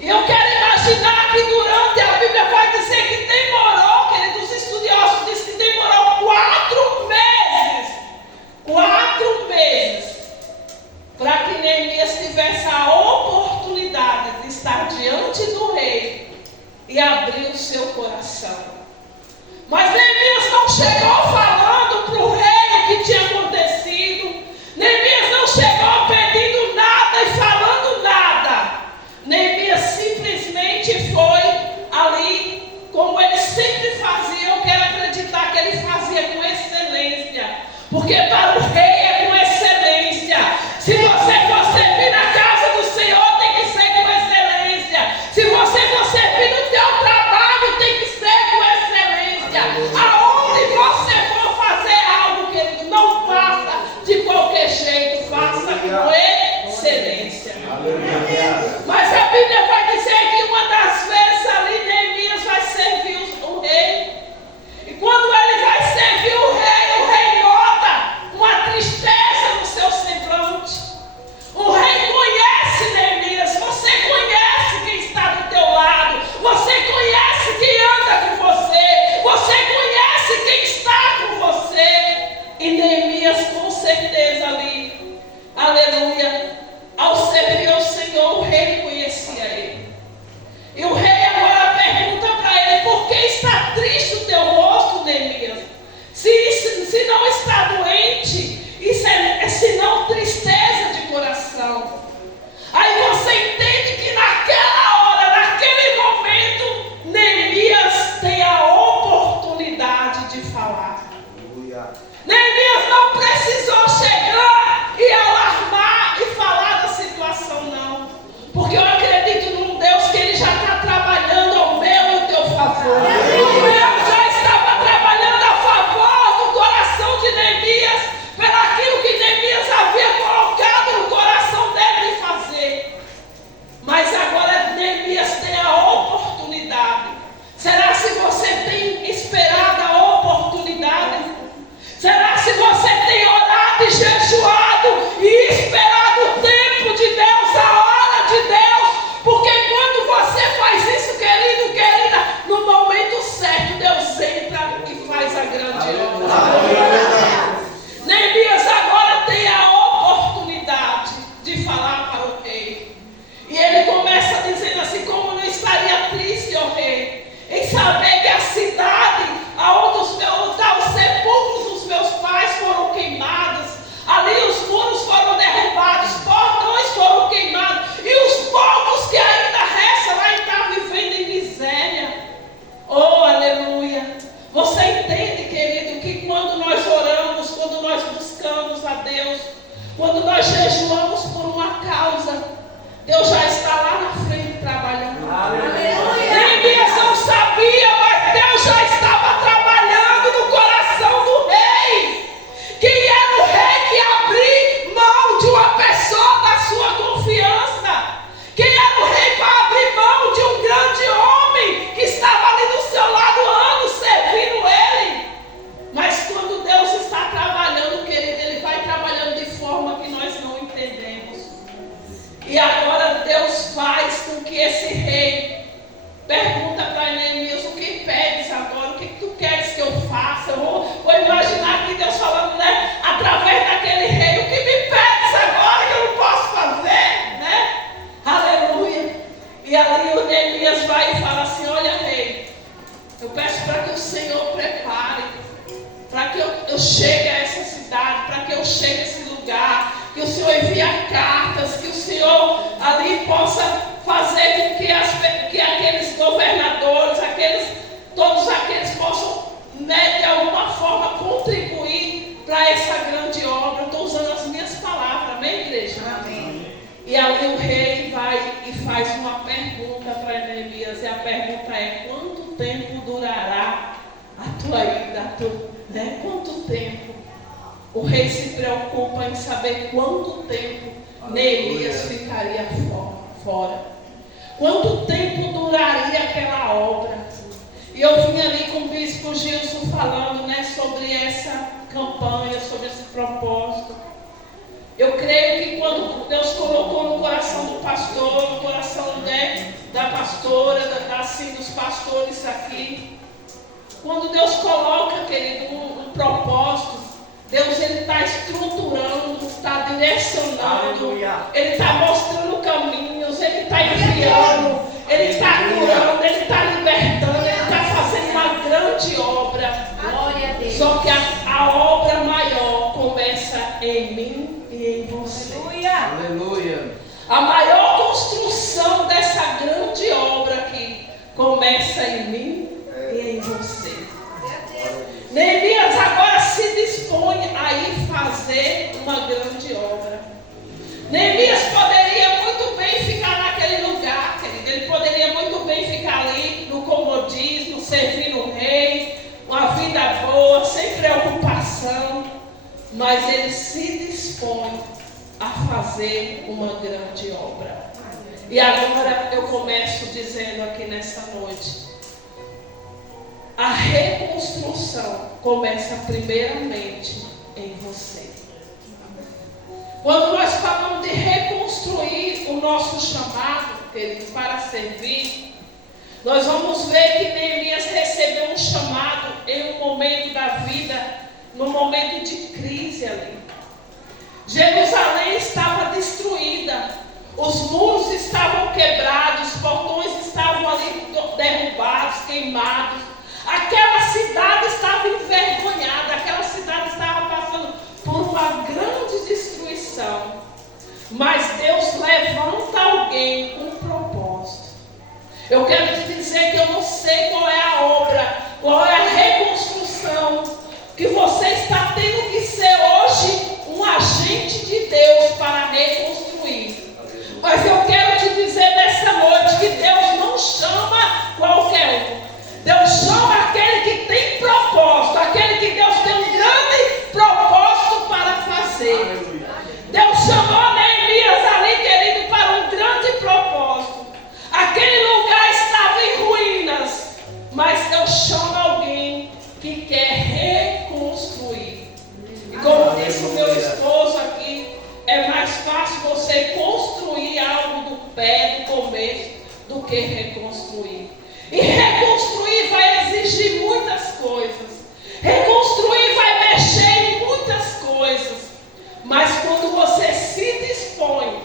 E eu quero imaginar que durante, a Bíblia vai dizer que demorou, queridos, os estudiosos dizem que demorou 4 meses. 4 meses para que Neemias tivesse a oportunidade de estar diante do rei e abrir o seu coração. Mas Neemias não chegou falando para o rei o que tinha acontecido. Neemias não chegou pedindo nada e falando nada. Neemias simplesmente foi ali, como ele sempre fazia. Eu quero acreditar que ele fazia com excelência, porque para o rei é com excelência. Se você for servir na Mas a Bíblia vai dizer que uma das vezes ali Neemias vai servir o rei. E quando ele vai servir o rei nota uma tristeza no seu semblante. O rei conhece Neemias, você conhece quem está do teu lado, você conhece quem anda com você, você conhece quem está com você. E Neemias com certeza ali, aleluia, ao servir ao Senhor, o rei conhecia ele. E o rei agora pergunta para ele: por que está triste o teu rosto, Neemias? Se não está doente, isso é senão tristeza de coração. Aí você entende que naquela hora, naquele momento, Neemias tem a oportunidade de falar. Neemias não precisou chegar e alarmar e falar da situação, não. Porque eu acredito num Deus que Ele já está trabalhando ao meu e ao teu favor. Deus já estava trabalhando a favor do coração de Neemias, pelo aquilo que Neemias havia colocado no coração dele de fazer. Mas agora Neemias tem a oportunidade. Será se você tem esperado a oportunidade? Será se você tem orado e jejuado e esperado o tempo de Deus, a hora de Deus? Porque quando você faz isso, querido, querida, no momento certo, Deus entra e faz a grande obra. Neemias agora tem a oportunidade de falar para o rei. E ele começa dizendo assim: como não estaria triste, ó rei, em saber que a cidade aonde os sepulcros dos meus pais foram queimados, ali os muros foram derrubados, portões foram queimados, e os povos que ainda restam lá estão vivendo em miséria. Oh, aleluia! Você entende, querido, que quando nós oramos, quando nós buscamos a Deus, quando nós jejuamos por uma causa, Deus já está lá na frente trabalhando. Aleluia! Neemias não sabia, mas Deus já estava trabalhando no coração do rei. Quem era o rei que abriu mão de uma pessoa da sua confiança? Quem era o rei para abrir mão de um grande homem que estava ali do seu lado anos servindo ele? Mas quando Deus está trabalhando, querido, Ele vai trabalhando de forma que nós não entendemos. E agora Deus faz com que esse rei pergunta para Neemias: o que pedes agora? O que tu queres que eu faça? Eu vou imaginar aqui Deus falando, né, através daquele rei: o que me pedes agora que eu não posso fazer? Né? Aleluia. E ali o Neemias vai e fala assim: olha, rei, eu peço para que o Senhor prepare, para que eu chegue a essa cidade, para que eu chegue a esse lugar, que o Senhor envie cartas, que o Senhor ali possa fazer com que aqueles governadores, todos aqueles possam, né, de alguma forma contribuir para essa grande obra. Eu estou usando as minhas palavras, amém, igreja? Amém. E ali o rei vai e faz uma pergunta para Neemias, e a pergunta é: quanto tempo durará a tua ida? Né? Quanto tempo? O rei se preocupa em saber quanto tempo Neemias ficaria fora. Quanto tempo duraria aquela obra? E eu vim ali com o bispo Gilson falando, né, sobre essa campanha, sobre esse propósito. Eu creio que quando Deus colocou no coração do pastor, no coração, né, da pastora, assim, dos pastores aqui, quando Deus coloca, querido, um propósito, Deus, Ele está estruturando, está direcionando, aleluia. Ele está mostrando caminhos, Ele está enviando, Ele está curando, Ele está libertando, Ele está fazendo uma grande obra. Glória a Deus. Só que a obra maior começa em mim e em você. Aleluia. Aleluia. A maior construção dessa grande obra aqui começa em mim e em você. Neemias agora se dispõe a ir fazer uma grande obra. Neemias poderia muito bem ficar naquele lugar, querido. Ele poderia muito bem ficar ali no comodismo, servindo o rei, uma vida boa, sem preocupação. Mas ele se dispõe a fazer uma grande obra. E agora eu começo dizendo aqui nessa noite: a reconstrução começa primeiramente em você. Quando nós falamos de reconstruir o nosso chamado, queridos, para servir, nós vamos ver que Neemias recebeu um chamado em um momento da vida, num momento de crise ali. Jerusalém estava destruída, os muros estavam quebrados, os portões estavam ali derrubados, queimados. Aquela cidade estava envergonhada, aquela cidade estava passando por uma grande destruição. Mas Deus levanta alguém com um propósito. Eu quero te dizer que eu não sei qual é a obra, qual é a reconstrução que você está tendo que ser hoje um agente de Deus para reconstruir. Mas eu quero te dizer nessa noite que Deus não chama qualquer um. Deus chama aquele que tem propósito, aquele que Deus tem um grande propósito para fazer. Deus chamou Neemias ali, querido, para um grande propósito. Aquele lugar estava em ruínas, mas Deus chama alguém que quer reconstruir. E como disse o meu esposo aqui, é mais fácil você construir algo do pé, do começo, do que reconstruir. E reconstruir vai exigir muitas coisas. Reconstruir vai mexer em muitas coisas. Mas quando você se dispõe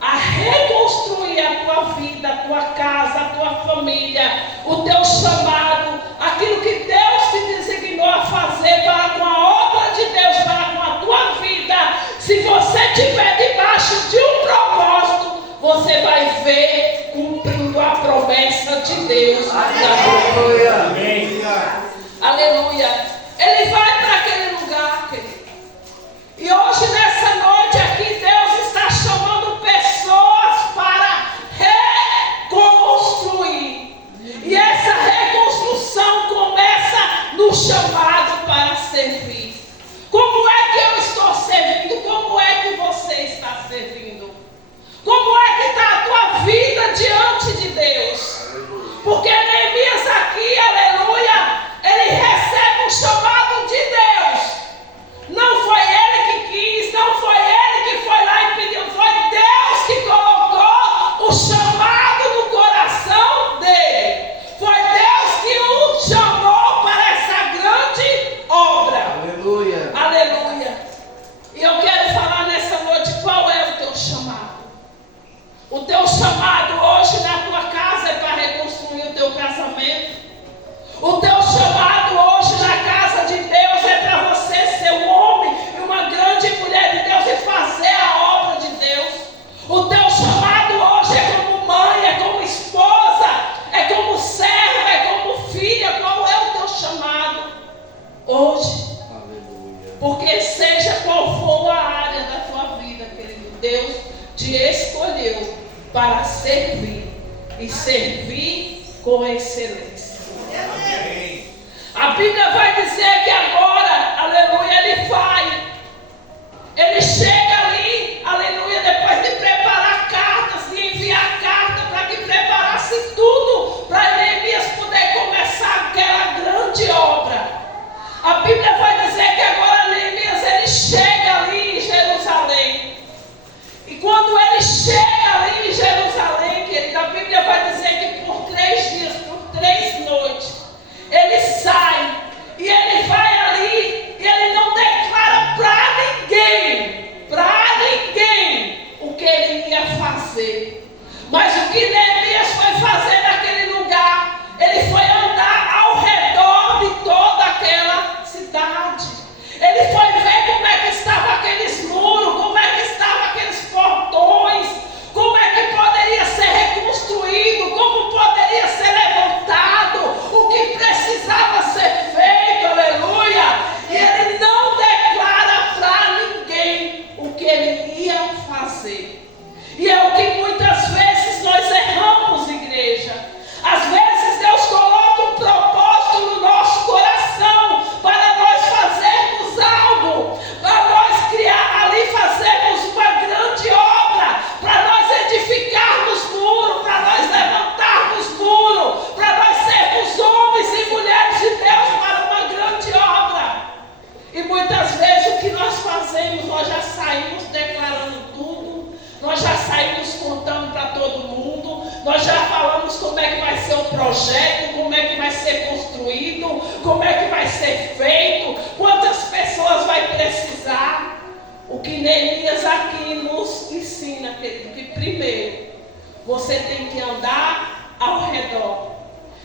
a reconstruir a tua vida, a tua casa, a tua família, o teu chamado, aquilo que Deus te designou a fazer para com a obra de Deus, para com a tua vida, se você estiver debaixo de um propósito, você vai ver cumprindo a promessa de Deus. Aleluia. Amém. Aleluia. Ele vai para aquele lugar, querido. E hoje, nessa noite aqui, Deus está chamando pessoas para reconstruir. E essa reconstrução começa no chamado para servir. Como é que eu estou servindo? Como é que você está servindo? Como é que está a tua vida diante de Deus? Porque Neemias aqui, aleluia, ele recebe um chamado de Deus. Não foi ele que quis, não foi ele que foi lá e pediu, foi Deus que colocou o chamado no coração dele. Foi Deus que o chamou para essa grande obra. Aleluia. Aleluia. E eu quero falar nessa noite qual é o teu chamado. O teu chamado hoje na tua casa é para reconstruir o teu casamento. O teu chamado hoje na casa de Deus é para você ser um homem e uma grande mulher de Deus e fazer a obra de Deus. O teu chamado hoje é como mãe, é como esposa, é como serva, é como filha. Qual é o teu chamado hoje? Aleluia. Porque seja qual for a área da tua vida, querido, Deus te escolheu para servir e servir com excelência. Amém. A Bíblia vai dizer que agora, aleluia, ele chega ali, aleluia, depois de preparar cartas, de enviar carta para que preparasse tudo para Neemias poder começar aquela grande obra. A Bíblia vai dizer que agora Neemias ele chega ali em Jerusalém. E quando ele chega ali em Jerusalém, querida, a Bíblia vai dizer que por 3 dias, por 3 noites, ele sai e ele vai ali Nós já falamos como é que vai ser o projeto, como é que vai ser construído, como é que vai ser feito, quantas pessoas vai precisar. O que Neemias aqui nos ensina, querido, que primeiro você tem que andar ao redor.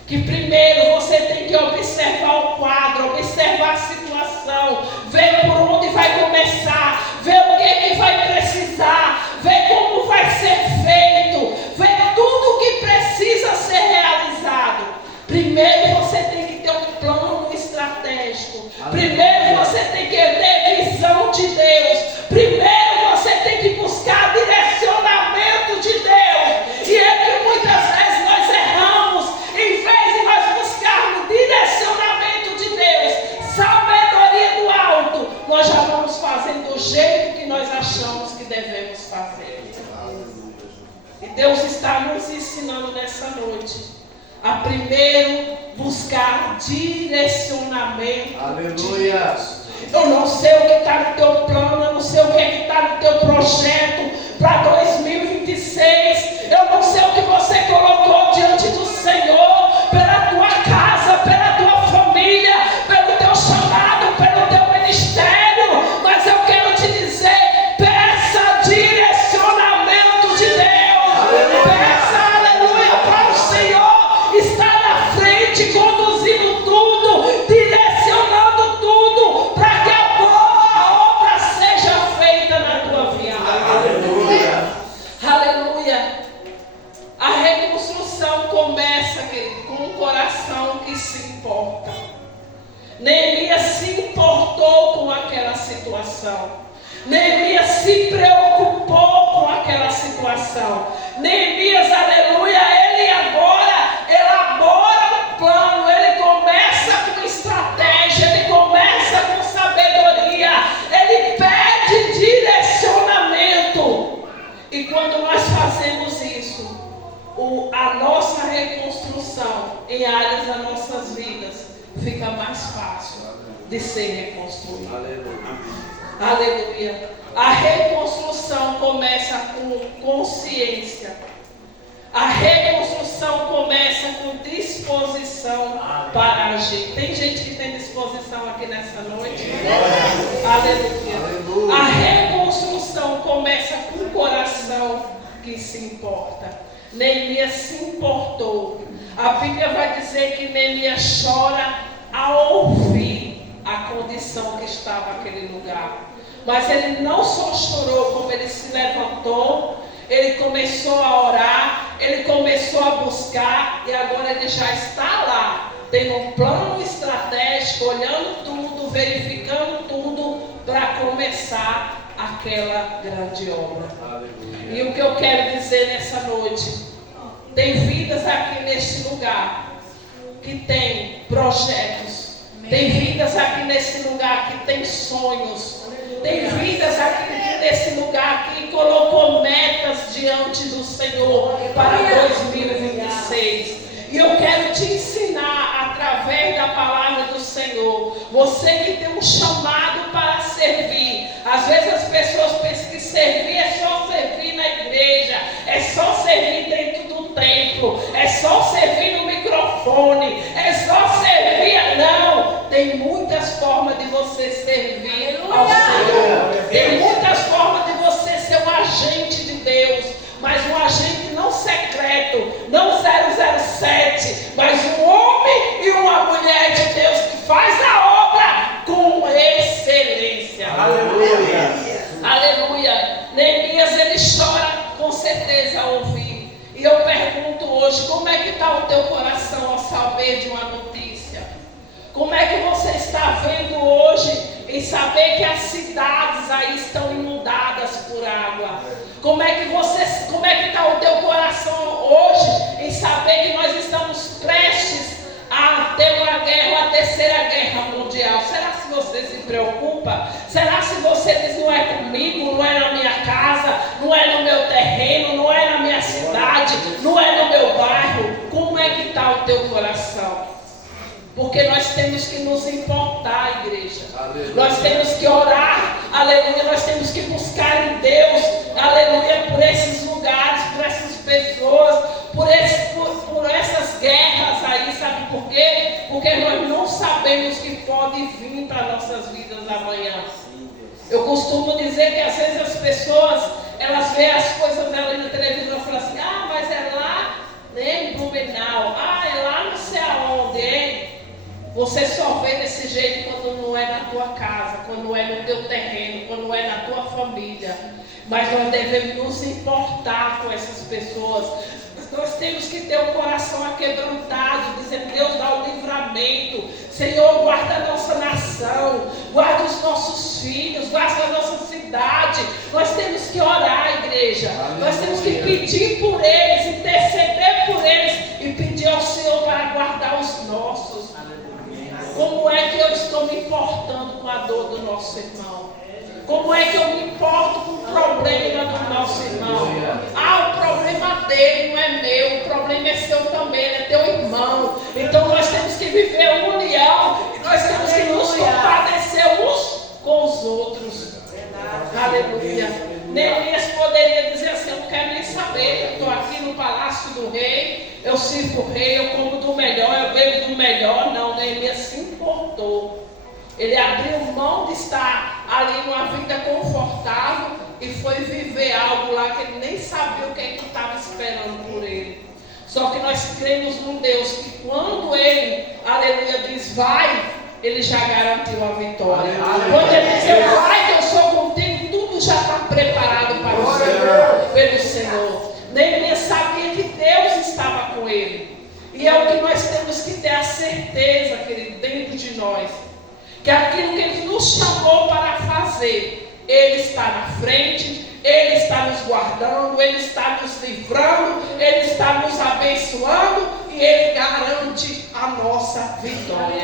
Que primeiro você tem que observar o quadro, observar a situação, ver por onde vai começar, ver o que vai precisar, ver como vai ser feito, ver tudo o que precisa ser realizado. Primeiro você tem que ter um plano estratégico. Primeiro você tem que ter visão de Deus. Primeiro você tem que buscar direcionamento de Deus. E é que muitas vezes nós erramos. Em vez de nós buscarmos direcionamento de Deus, sabedoria do alto, nós já vamos fazendo do jeito que nós achamos que devemos fazer. E Deus está nos ensinando nessa noite a primeiro buscar direcionamento. Aleluia! Eu não sei o que está no teu plano, eu não sei o que está no teu projeto para 2026. Eu não sei o que você colocou diante do Senhor, pela tua casa, pela tua família, pelo teu chamado, pelo teu ministério. Mas eu quero te dizer, peça direcionamento de Deus. Peça, aleluia, para o Senhor estar na frente, conduzindo tudo, direcionando tudo, para que a boa obra seja feita na tua vida. Aleluia! Aleluia! A reconstrução começa, querido, com um coração que se importa. Neemias se importou com aquela situação. Neemias se preocupou com aquela situação. Neemias, aleluia, ele agora elabora um plano. Ele começa com estratégia, ele começa com sabedoria, ele pede direcionamento. E quando nós fazemos isso, a nossa reconstrução em áreas das nossas vidas fica mais fácil de ser reconstruída. Aleluia. A reconstrução começa com consciência. A reconstrução começa com disposição para agir. Tem gente que tem disposição aqui nessa noite? Aleluia. A reconstrução começa com um coração que se importa. Neemias se importou. A Bíblia vai dizer que Neemias chora ao ouvir a condição que estava naquele lugar. Mas ele não só chorou, como ele se levantou, ele começou a orar, ele começou a buscar, e agora ele já está lá, tendo um plano estratégico, olhando tudo, verificando tudo, para começar aquela grande obra. Aleluia. E o que eu quero dizer nessa noite, tem vidas aqui neste lugar que tem projetos, tem vidas aqui nesse lugar que tem sonhos, tem vidas aqui nesse lugar que colocou metas diante do Senhor para 2026. E eu quero te ensinar através da palavra do Senhor. Você que tem um chamado para servir. Às vezes as pessoas pensam que servir é só servir na igreja, é só servir dentro do templo, é só servir no microfone, é só servir. Não, tem muitas formas de você servir ao Senhor. Tem muitas formas de você ser um agente de Deus, mas um agente não secreto, não 007, mas um homem e uma mulher de Deus que faz a obra com excelência. Aleluia! Aleluia! Neemias, ele chora com certeza ao ouvir. E eu pergunto hoje, como é que está o teu coração ao saber de uma notícia? Como é que você está vendo hoje em saber que as cidades aí estão inundadas por água? Como é que está o teu coração hoje em saber que nós estamos prestes a ter uma guerra, a terceira guerra mundial? Será que você se preocupa? Será se você diz, não é comigo, não é na minha casa, não é no meu terreno, não é na minha cidade, não é no meu bairro? Como é que está o teu coração? Porque nós temos que nos importar, igreja. Aleluia. Nós temos que orar, aleluia. Nós temos que buscar em Deus, aleluia, por esses lugares, por essas pessoas, por pode vir para nossas vidas amanhã. Eu costumo dizer que às vezes as pessoas, elas veem as coisas dela na televisão e falam assim, mas é lá, né, em Blumenau, é lá não sei aonde, hein? Você só vê desse jeito quando não é na tua casa, quando não é no teu terreno, quando não é na tua família. Mas nós devemos nos importar com essas pessoas. Nós temos que ter o coração aquebrantado, dizendo, Deus dá o livramento. Senhor, guarda a nossa nação, guarda os nossos filhos, guarda a nossa cidade. Nós temos que orar, igreja. Nós temos que pedir por eles, interceder por eles e pedir ao Senhor para guardar os nossos. Como é que eu estou me importando com a dor do nosso irmão? Como é que eu me importo com o problema do nosso irmão? O problema dele não é meu, o problema é seu também, ele é teu irmão. Então nós temos que viver união e nós temos que nos compadecer uns com os outros. Aleluia. Neemias poderia dizer assim, eu não quero nem saber, eu estou aqui no palácio do rei, eu sirvo o rei, eu como do melhor, eu bebo do melhor. Não, Neemias se importou. Ele abriu mão de estar ali numa vida confortável e foi viver algo lá que ele nem sabia o que estava esperando por ele. Só que nós cremos num Deus que quando ele, aleluia, diz vai, ele já garantiu a vitória. Quando ele diz vai que eu sou contigo, tudo já está preparado para o Senhor, pelo Senhor. Neemias sabia que Deus estava com ele. E é o que nós temos que ter a certeza, querido, dentro de nós. Que aquilo que Ele nos chamou para fazer, Ele está na frente, Ele está nos guardando, Ele está nos livrando, Ele está nos abençoando e Ele garante a nossa vitória.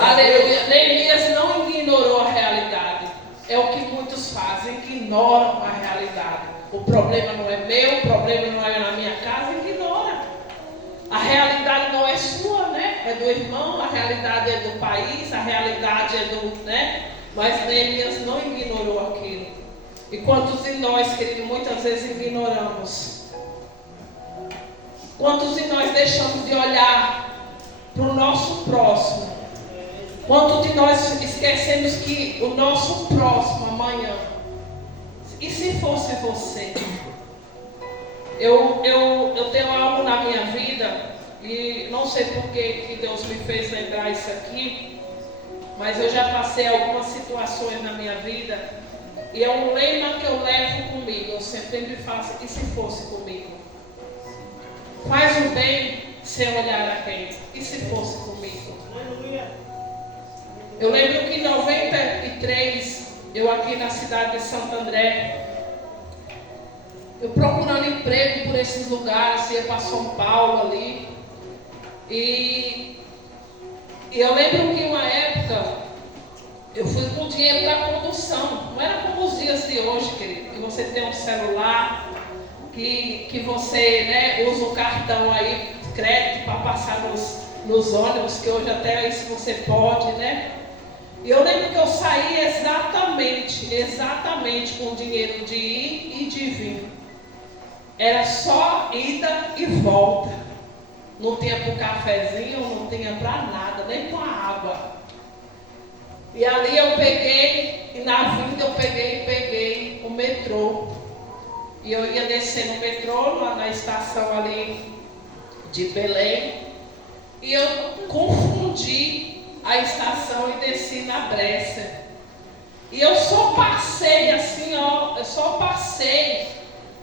Aleluia. Neemias não ignorou a realidade. É o que muitos fazem, ignoram a realidade. O problema não é meu, o problema não é na minha casa, ignora. A realidade não é sua, né? É do irmão, a realidade é do país, a realidade é do, né? Mas Neemias não ignorou aquilo. E quantos de nós, querido, muitas vezes ignoramos? Quantos de nós deixamos de olhar para o nosso próximo? Quantos de nós esquecemos que o nosso próximo amanhã, e se fosse você? Eu tenho algo na minha vida, e não sei por que Deus me fez lembrar isso aqui, mas eu já passei algumas situações na minha vida, e é um lema que eu levo comigo, eu sempre faço, e se fosse comigo? Faz o bem sem olhar a quem, e se fosse comigo? Eu lembro que em 93, eu aqui na cidade de Santo André, eu procurando emprego por esses lugares, ia para São Paulo ali. E eu lembro que uma época eu fui com dinheiro da condução. Não era como os dias de hoje, querido, que você tem um celular, que você, né, usa o cartão aí, crédito, para passar nos ônibus, que hoje até isso você pode, né? E eu lembro que eu saí exatamente com dinheiro de ir e de vir. Era só ida e volta. Não tinha para o cafezinho, não tinha para nada, nem para água. E ali eu peguei, e na vinda eu peguei o metrô. E eu ia descer no metrô, lá na estação ali de Belém. E eu confundi a estação e desci na Bresser. E eu só passei assim, eu só passei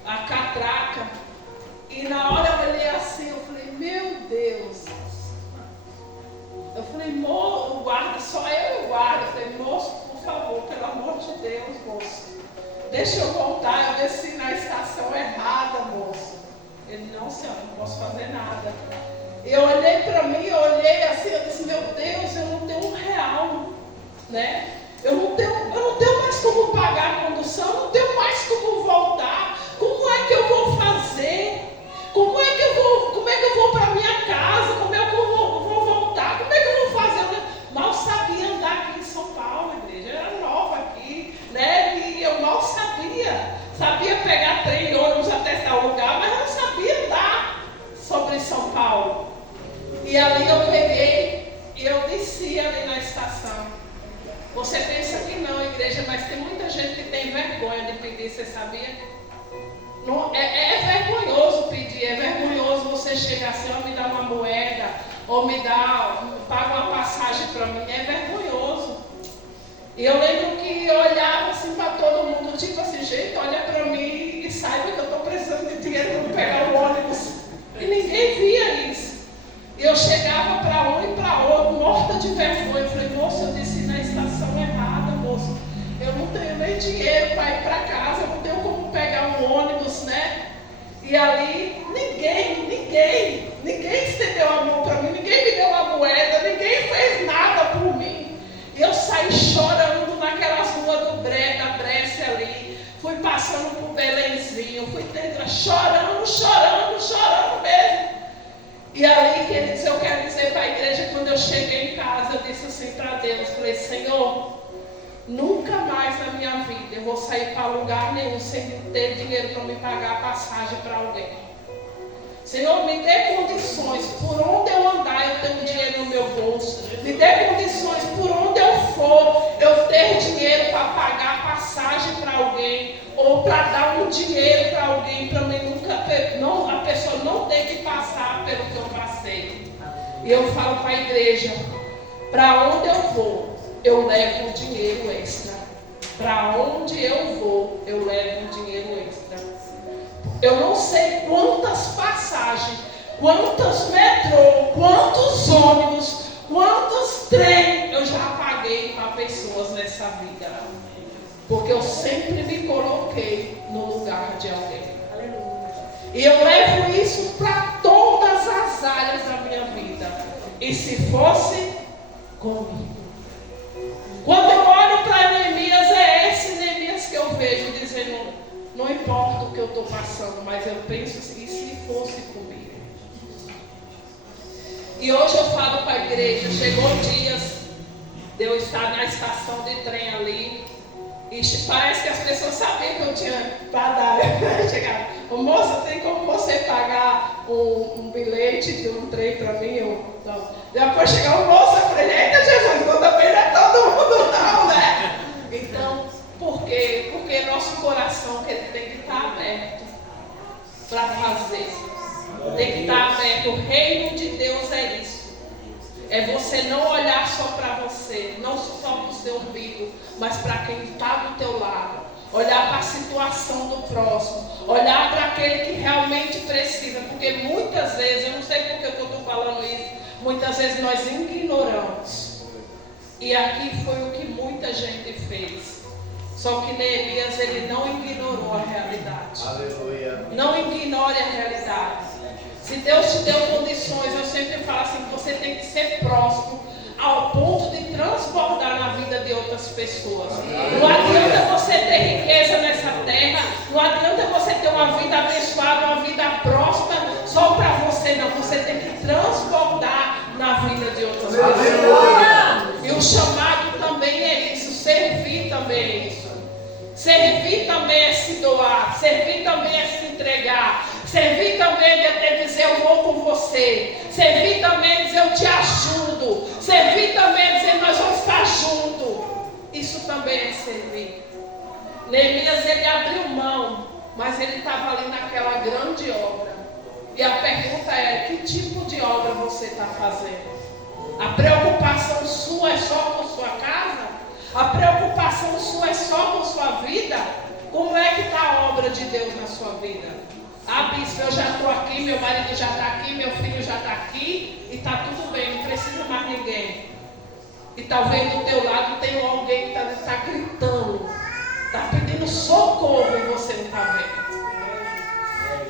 a catraca, e na hora eu olhei assim, eu falei, meu Deus. Eu falei, moço, o guarda, só eu e o guarda. Eu falei, moço, por favor, pelo amor de Deus, moço, deixa eu voltar, eu desci na estação errada, moço. Ele, não, senhora, não posso fazer nada. Eu olhei para mim, eu olhei assim, eu disse, meu Deus, eu não tenho R$1, né? Eu não tenho mais como pagar a condução, eu não tenho mais como voltar. Como é que eu vou fazer? Como é que eu vou para minha casa? Como é que eu vou voltar? Como é que eu vou fazer? Eu mal sabia andar aqui em São Paulo, igreja. Eu era nova aqui, né? E eu mal sabia. Sabia pegar trem, ônibus até tal lugar, mas eu não sabia andar sobre São Paulo. E ali eu peguei e eu desci ali pedir, você sabia? Não, é vergonhoso pedir, é vergonhoso você chegar assim, ó, me dá uma moeda, ou paga uma passagem para mim, é vergonhoso. E eu lembro que eu olhava assim para todo mundo, tipo assim, gente, olha para mim e saiba que eu estou precisando de dinheiro para pegar o ônibus. E ninguém via isso. E eu chegava para um e para outro, morta de vergonha. Eu falei, moço, eu desci na estação errada, moço. Eu não tenho nem dinheiro para ir para casa, eu não tenho como pegar um ônibus, né? E ali, ninguém estendeu a mão para mim, ninguém me deu uma moeda, ninguém fez nada por mim. E eu saí chorando naquelas ruas da Brescia ali, fui passando por Belenzinho, fui chorando mesmo. E ali, queridos, eu quero dizer para a igreja, quando eu cheguei em casa, eu disse assim para Deus, falei, Senhor, nunca mais na minha vida eu vou sair para lugar nenhum sem ter dinheiro para me pagar a passagem para alguém. Senhor, me dê condições, por onde eu andar eu tenho dinheiro no meu bolso. Me dê condições, por onde eu for, eu ter dinheiro para pagar a passagem para alguém, ou para dar um dinheiro para alguém, para mim a pessoa não ter que passar pelo que eu passei. E eu falo para a igreja, para onde eu vou, eu levo um dinheiro extra. Para onde eu vou, eu levo um dinheiro extra. Eu não sei quantas passagens, quantos metrô, quantos ônibus, quantos trens eu já paguei para pessoas nessa vida. Porque eu sempre me coloquei no lugar de alguém. E eu levo isso para todas as áreas da minha vida. E se fosse comigo. Quando eu olho para Neemias, é esse Neemias que eu vejo dizendo, não importa o que eu estou passando, mas eu penso assim, e se fosse comigo? E hoje eu falo para a igreja, chegou dias de eu estar na estação de trem ali, e parece que as pessoas sabiam que eu tinha para dar. Chegaram, moça, tem como você pagar um bilhete de um trem para mim? Depois chegou moça, eu falei, eita Jesus, não também não é todo mundo não, né? Então, por quê? Porque nosso coração tem que estar aberto para fazer. Tem que estar aberto. O reino de Deus é isso. É você não olhar só para você, não só para o seu umbigo, mas para quem está do teu lado. Olhar para a situação do próximo. Olhar para aquele que realmente precisa. Porque muitas vezes, eu não sei por que eu estou falando isso, muitas vezes nós ignoramos. E aqui foi o que muita gente fez. Só que Neemias, ele não ignorou a realidade. Aleluia. Não ignore a realidade. Se Deus te deu condições, eu sempre falo assim, você tem que ser próximo ao ponto de transbordar na vida de outras pessoas. Não adianta você ter riqueza nessa terra, não adianta você ter uma vida abençoada, uma vida próspera só para você, não. Você tem que transbordar na vida de outras pessoas. E o chamado também é isso, servir também é isso. Servir também é se doar, servir também é se entregar, servir também é dizer eu vou com você, servir também é dizer eu te ajudo, servir também é dizer nós vamos estar juntos. Isso também é servir. Neemias, ele abriu mão, mas ele estava ali naquela grande obra. E a pergunta é, que tipo de obra você está fazendo? A preocupação sua é só com sua casa? A preocupação sua é só com sua vida? Como é que está a obra de Deus na sua vida? Ah, bispo, eu já estou aqui, meu marido já está aqui, meu filho já está aqui e está tudo bem, não precisa mais ninguém. E talvez do teu lado tenha alguém que está gritando, está pedindo socorro e você não está vendo.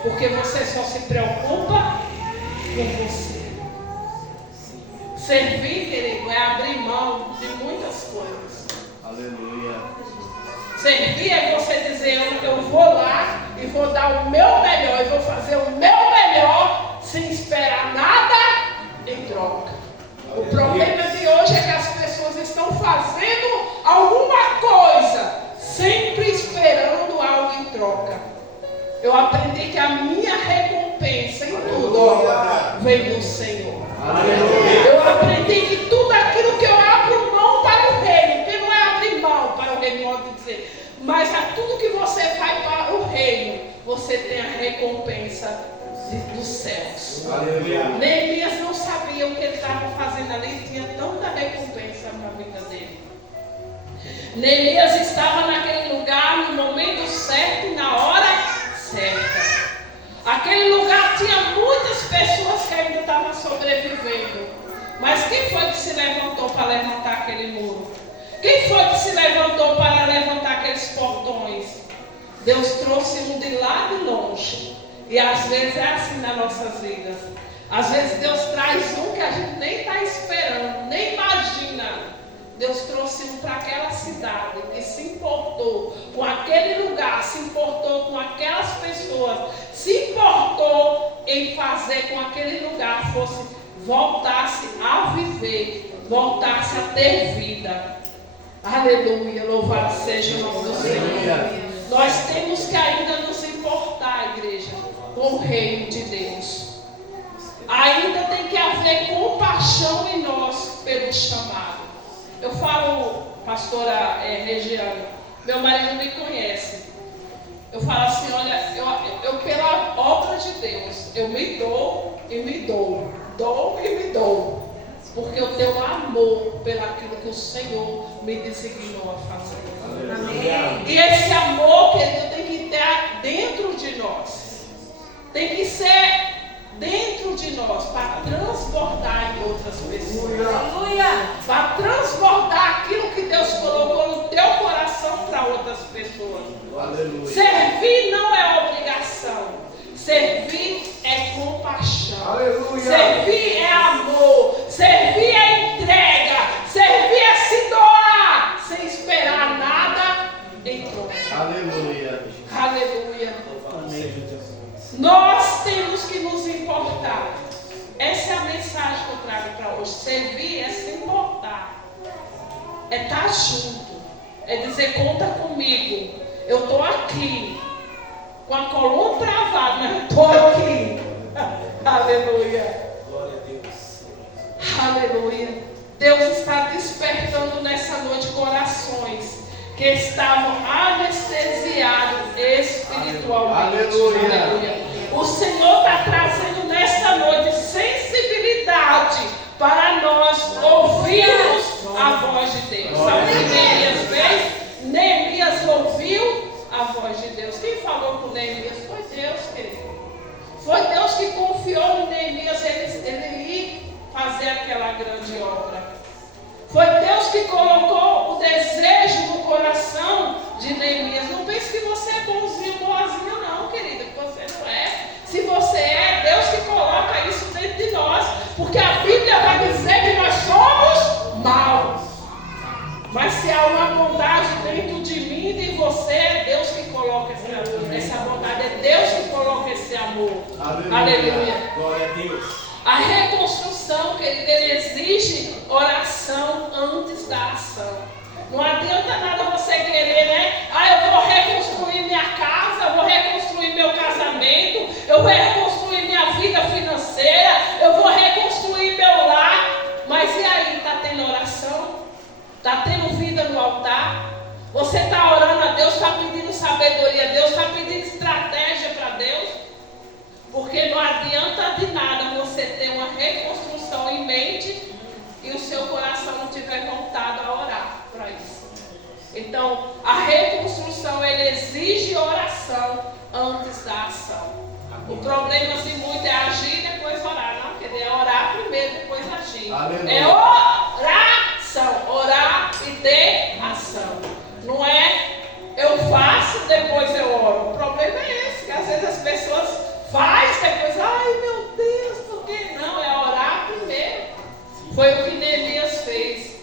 Porque você só se preocupa com você. Servir, querido, é abrir mão de muitas coisas. Aleluia. Servir é você dizer, eu vou lá e vou dar o meu melhor, eu vou fazer o meu melhor sem esperar nada em troca. O problema de hoje é que as pessoas estão fazendo alguma coisa, sempre esperando algo em troca. Eu aprendi que a minha recompensa em tudo vem do Senhor. Eu aprendi que tudo aquilo que eu abro mão para o reino, que não é abrir mão para o reino, modo de dizer, mas tudo que você faz para o reino, você tem a recompensa dos céus. Neemias não sabia o que ele estava fazendo ali, tinha tanta recompensa para a vida dele. Neemias estava naquele lugar no momento certo e na hora certa. Aquele lugar tinha muitas pessoas que ainda estavam sobrevivendo. Mas quem foi que se levantou para levantar aquele muro? Quem foi que se levantou para levantar aqueles portões? Deus trouxe um de lá de longe. E às vezes é assim nas nossas vidas. Às vezes Deus traz um que a gente nem está esperando, nem imagina. Deus trouxe um para aquela cidade que se importou com aquele lugar, se importou com aquelas pessoas, se importou em fazer com que aquele lugar voltasse a viver, voltasse a ter vida. Aleluia, louvado seja o nome do Senhor. Nós temos que ainda nos importar, igreja, com o reino de Deus. Ainda tem que haver compaixão em nós pelo chamado. Eu falo, pastora Regiane, meu marido me conhece. Eu falo assim, olha, eu pela obra de Deus, eu me dou e me dou. Dou e me dou. Porque eu tenho amor pelaquilo que o Senhor me designou a fazer. Amém. E esse amor, querido, tem que estar dentro de nós. Tem que ser dentro de nós para transbordar em outras pessoas. Aleluia. Para transbordar aquilo que Deus colocou no teu coração para outras pessoas. Aleluia. Servir não é obrigação. Servir é compaixão. Aleluia. Servir é amor. Servir é entrega. Servir é se doar sem esperar nada em troca. Aleluia. Aleluia. Nós temos que nos importar. Essa é a mensagem que eu trago para hoje. Servir é se importar. É estar junto. É dizer, conta comigo. Eu estou aqui. Com a coluna travada, mas eu estou aqui. Aleluia. Glória a Deus. Aleluia. Deus está despertando nessa noite corações que estavam anestesiados espiritualmente. Aleluia. Aleluia. O Senhor está trazendo nesta noite sensibilidade para nós ouvirmos a voz de Deus. Sabe o que Neemias fez? Neemias ouviu a voz de Deus. Quem falou com Neemias? Foi Deus, querido. Foi Deus que confiou em Neemias ele ir fazer aquela grande obra. Foi Deus que colocou o desejo no coração de Neemias. Não pense que você é bonzinho, boazinho, não, querido, que você não é. Se você é, Deus que coloca isso dentro de nós. Porque a Bíblia vai dizer que nós somos maus. Mas se há uma bondade dentro de mim e de você, é Deus que coloca essa bondade, é Deus que coloca esse amor. Aleluia. Aleluia. Glória a Deus. A reconstrução, querido, ele exige oração antes da ação. Não adianta nada você querer, né? Eu vou reconstruir minha casa, eu vou reconstruir meu casamento, eu vou reconstruir minha vida financeira, eu vou reconstruir meu lar. Mas e aí, está tendo oração? Está tendo vida no altar? Você está orando a Deus, está pedindo sabedoria a Deus, está pedindo estratégia para Deus? Porque não adianta de nada você ter uma reconstrução em mente e o seu coração não estiver voltado a orar para isso. Então, a reconstrução, ele exige oração antes da ação. O problema assim muito é agir e depois orar. Não, quer dizer, é orar primeiro, depois agir. Aleluia. É oração, orar e ter ação. Não é eu faço, depois eu oro. O problema é esse, que às vezes as pessoas fazem, depois, ai meu Deus, por que não? É orar primeiro. Foi o que Neemias fez.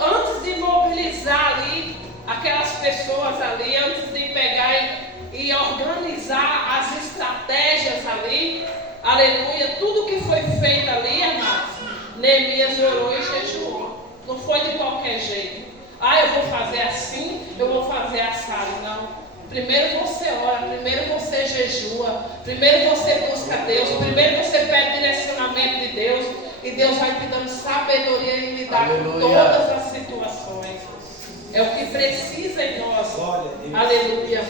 Antes de mobilizar ali aquelas pessoas ali, antes de pegar e organizar as estratégias ali, aleluia, tudo que foi feito ali, amados, Neemias orou e jejuou. Não foi de qualquer jeito. Eu vou fazer assim, eu vou fazer assado. Não. Primeiro você ora, primeiro você jejua, primeiro você busca Deus, primeiro você pede direcionamento de Deus, e Deus vai te dando sabedoria em lidar com todas as situações. É o que precisa em nós. Aleluia.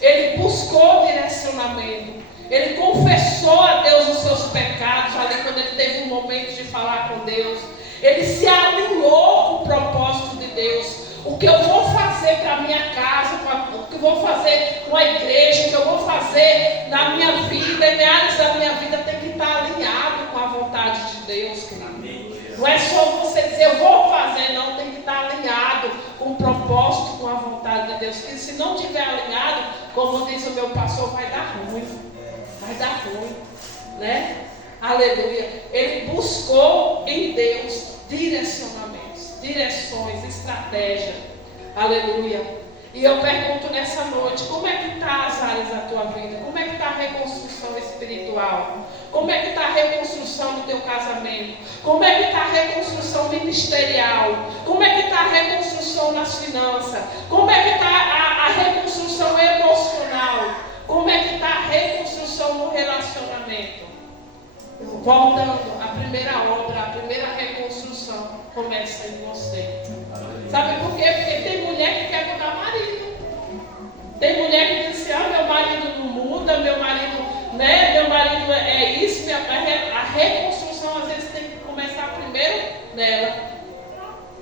Ele buscou direcionamento. Ele confessou a Deus os seus pecados ali quando ele teve um momento de falar com Deus. Ele se alinhou com o propósito de Deus. O que eu vou fazer para a minha casa, o que eu vou fazer com a igreja, o que eu vou fazer na minha vida, em áreas da minha vida, tem que estar alinhado com a vontade de Deus, querido. Não é só você dizer eu vou fazer, não, tem que estar alinhado com o propósito, com a vontade de Deus. Porque se não estiver alinhado, como diz o meu pastor, vai dar ruim. Vai dar ruim, né? Aleluia. Ele buscou em Deus direcionamentos, direções, estratégia. Aleluia. E eu pergunto nessa noite, como é que está as áreas da tua vida? Como é que está a reconstrução espiritual? Como é que está a reconstrução do teu casamento? Como é que está a reconstrução ministerial? Como é que está a reconstrução nas finanças? Como é que está a reconstrução emocional? Como é que está a reconstrução no relacionamento? Voltando, a primeira obra, a primeira reconstrução começa em você. Sabe por quê? Porque tem mulher que quer mudar marido. Tem mulher que diz assim, meu marido não muda, meu marido, né? Meu marido é isso. A reconstrução às vezes tem que começar primeiro nela.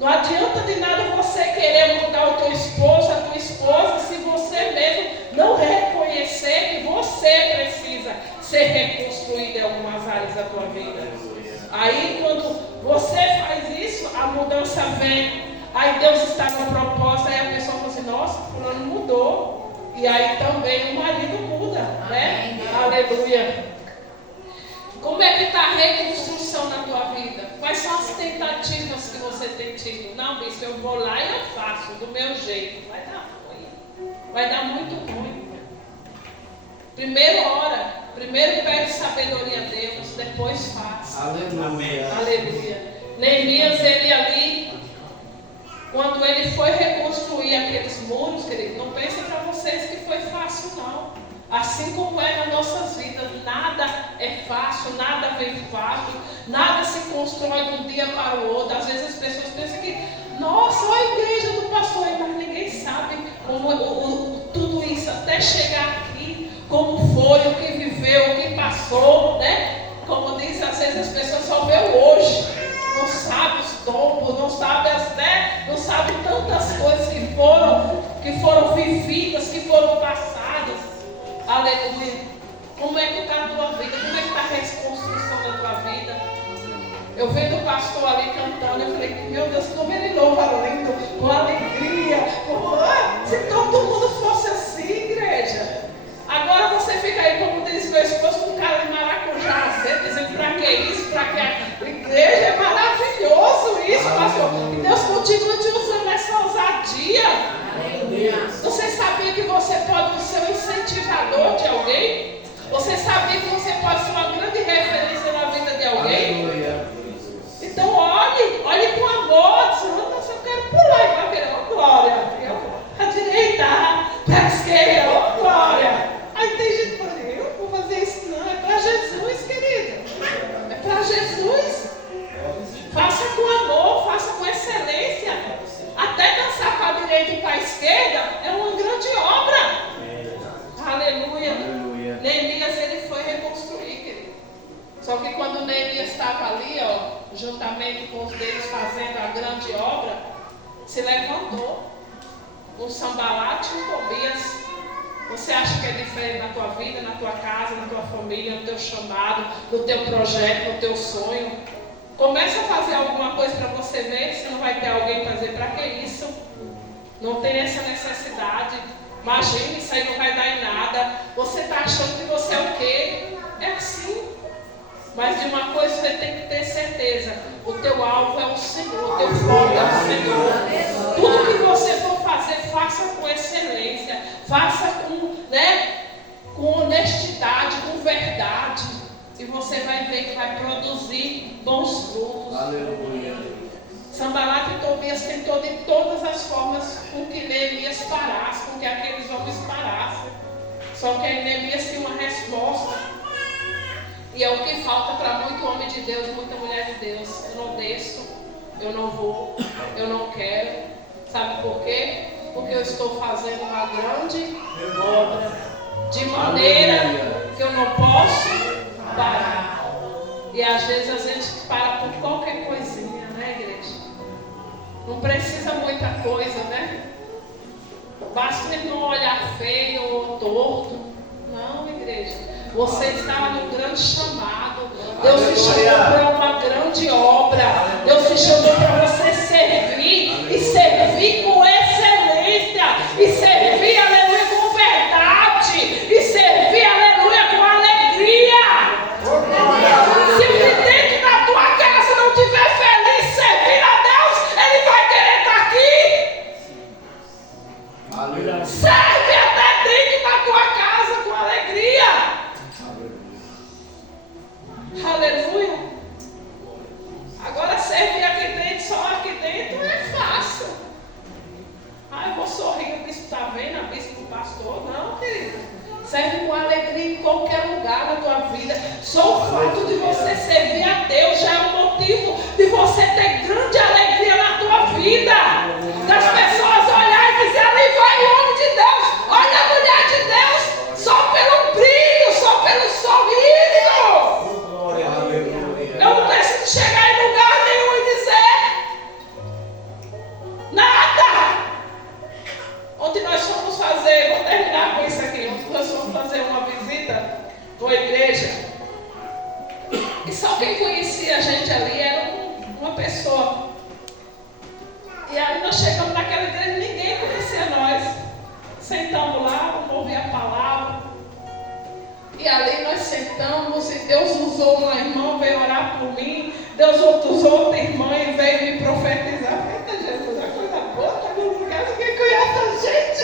Não adianta de nada você querer mudar o teu esposo, a tua esposa, se você mesmo não reconhecer que você precisa ser reconstruído em algumas áreas da tua vida. Aí quando você faz isso, a mudança vem. Aí Deus está no propósito, aí a pessoa fala assim, nossa, fulano mudou. E aí também o marido muda, né? Aleluia. Como é que está a reconstrução na tua vida? Quais são as tentativas que você tem tido? Não, bispo, eu vou lá e eu faço do meu jeito. Vai dar ruim. Vai dar muito ruim. Primeiro ora, primeiro pede sabedoria a Deus, depois faz. Aleluia. Aleluia. Neemias, ele ali, quando ele foi reconstruir aqueles muros, querido, não pense para vocês que foi fácil, não. Assim como é nas nossas vidas, nada é fácil, nada vem fácil, nada se constrói de um dia para o outro. Às vezes as pessoas pensam que, nossa, olha a igreja do pastor, mas ninguém sabe como tudo isso até chegar aqui, como foi, o que viveu, o que passou, né? Como diz, às vezes as pessoas só vê o hoje, não sabe os tombos, não sabe né? Não sabe tantas coisas que foram vividas, que foram passadas. Aleluia. Como é que está a tua vida? Como é que está a reconstrução da tua vida? Eu vendo o pastor ali cantando, eu falei, meu Deus, como ele louva lindo, com alegria. Se todo mundo fosse assim, igreja. Agora você fica aí, como diz meu esposo, com cara de maracujá, dizendo para que isso, para que a igreja é maravilhoso isso, pastor. E Deus continua te usando essa ousadia. Você sabia que você pode ser um incentivador de alguém? Você sabia que você pode ser uma grande referência na vida de alguém? Então olhe com amor, dizendo, nossa, eu quero pular e vai querer, oh glória, à direita, para a esquerda, oh glória. Aí tem gente que fala, eu vou fazer isso não, é para Jesus, querido. É para Jesus. Faça com amor, faça com excelência. Até dançar para a direita e para a esquerda é uma grande obra. Aleluia. Neemias, ele foi reconstruir, querido. Só que quando Neemias estava ali, juntamente com os deles fazendo a grande obra, se levantou um Sambalate e um Tobias. Você acha que é diferente na tua vida, na tua casa, na tua família, no teu chamado, no teu projeto, no teu sonho? Começa a fazer alguma coisa para você ver se não vai ter alguém para dizer, para que isso? Não tem essa necessidade. Imagina, isso aí não vai dar em nada. Você está achando que você é o quê? É assim. Mas de uma coisa você tem que ter certeza. O teu alvo é o Senhor, o teu foco é o Senhor. Tudo que você for fazer, faça com excelência. Faça com honestidade, com verdade. E você vai ver que vai produzir bons frutos. Aleluia. Sambalate e Tobias tentou de todas as formas com que Neemias parasse, com que aqueles homens parassem. Só que aí Neemias tinha uma resposta. E é o que falta para muito homem de Deus, muita mulher de Deus. Eu não desço, eu não vou, eu não quero. Sabe por quê? Porque eu estou fazendo uma grande obra, de maneira que eu não posso parar. E às vezes a gente para por qualquer coisinha, né, igreja? Não precisa muita coisa, né? Basta não olhar feio ou torto. Não, igreja. Você estava num grande chamado. Deus te chamou para uma grande obra. Deus te chamou para você servir e servir com excelência. E servir, aleluia, com verdade. E servir, aleluia, com alegria. Se o que dentro da tua casa não estiver feliz servindo a Deus, ele vai querer estar aqui. Serve até dentro da tua casa com alegria. Aleluia. Agora servir aqui dentro, só aqui dentro é fácil. Eu vou sorrir, o bispo está vendo, a bispo, o pastor. Não, querido. Serve com alegria em qualquer lugar da tua vida. Só o fato de você servir a Deus já é um motivo de você ter grande alegria na tua vida. Das pessoas olharem e dizer, ali vai o homem de Deus, olha a mulher de Deus, só pelo brilho, só pelo sorriso. Eu não preciso chegar em lugar nenhum e dizer nada. Ontem nós fomos fazer, vou terminar com isso aqui, ontem nós fomos fazer uma visita numa igreja. E só quem conhecia a gente ali era uma pessoa. E aí nós chegamos naquela igreja, ninguém conhecia nós. Sentamos lá, vamos ouvir a palavra. E ali nós sentamos e Deus usou uma irmã, veio orar por mim. Deus usou outra irmã e veio me profetizar. Eita Jesus, a coisa boa está no lugar, ninguém conhece a gente.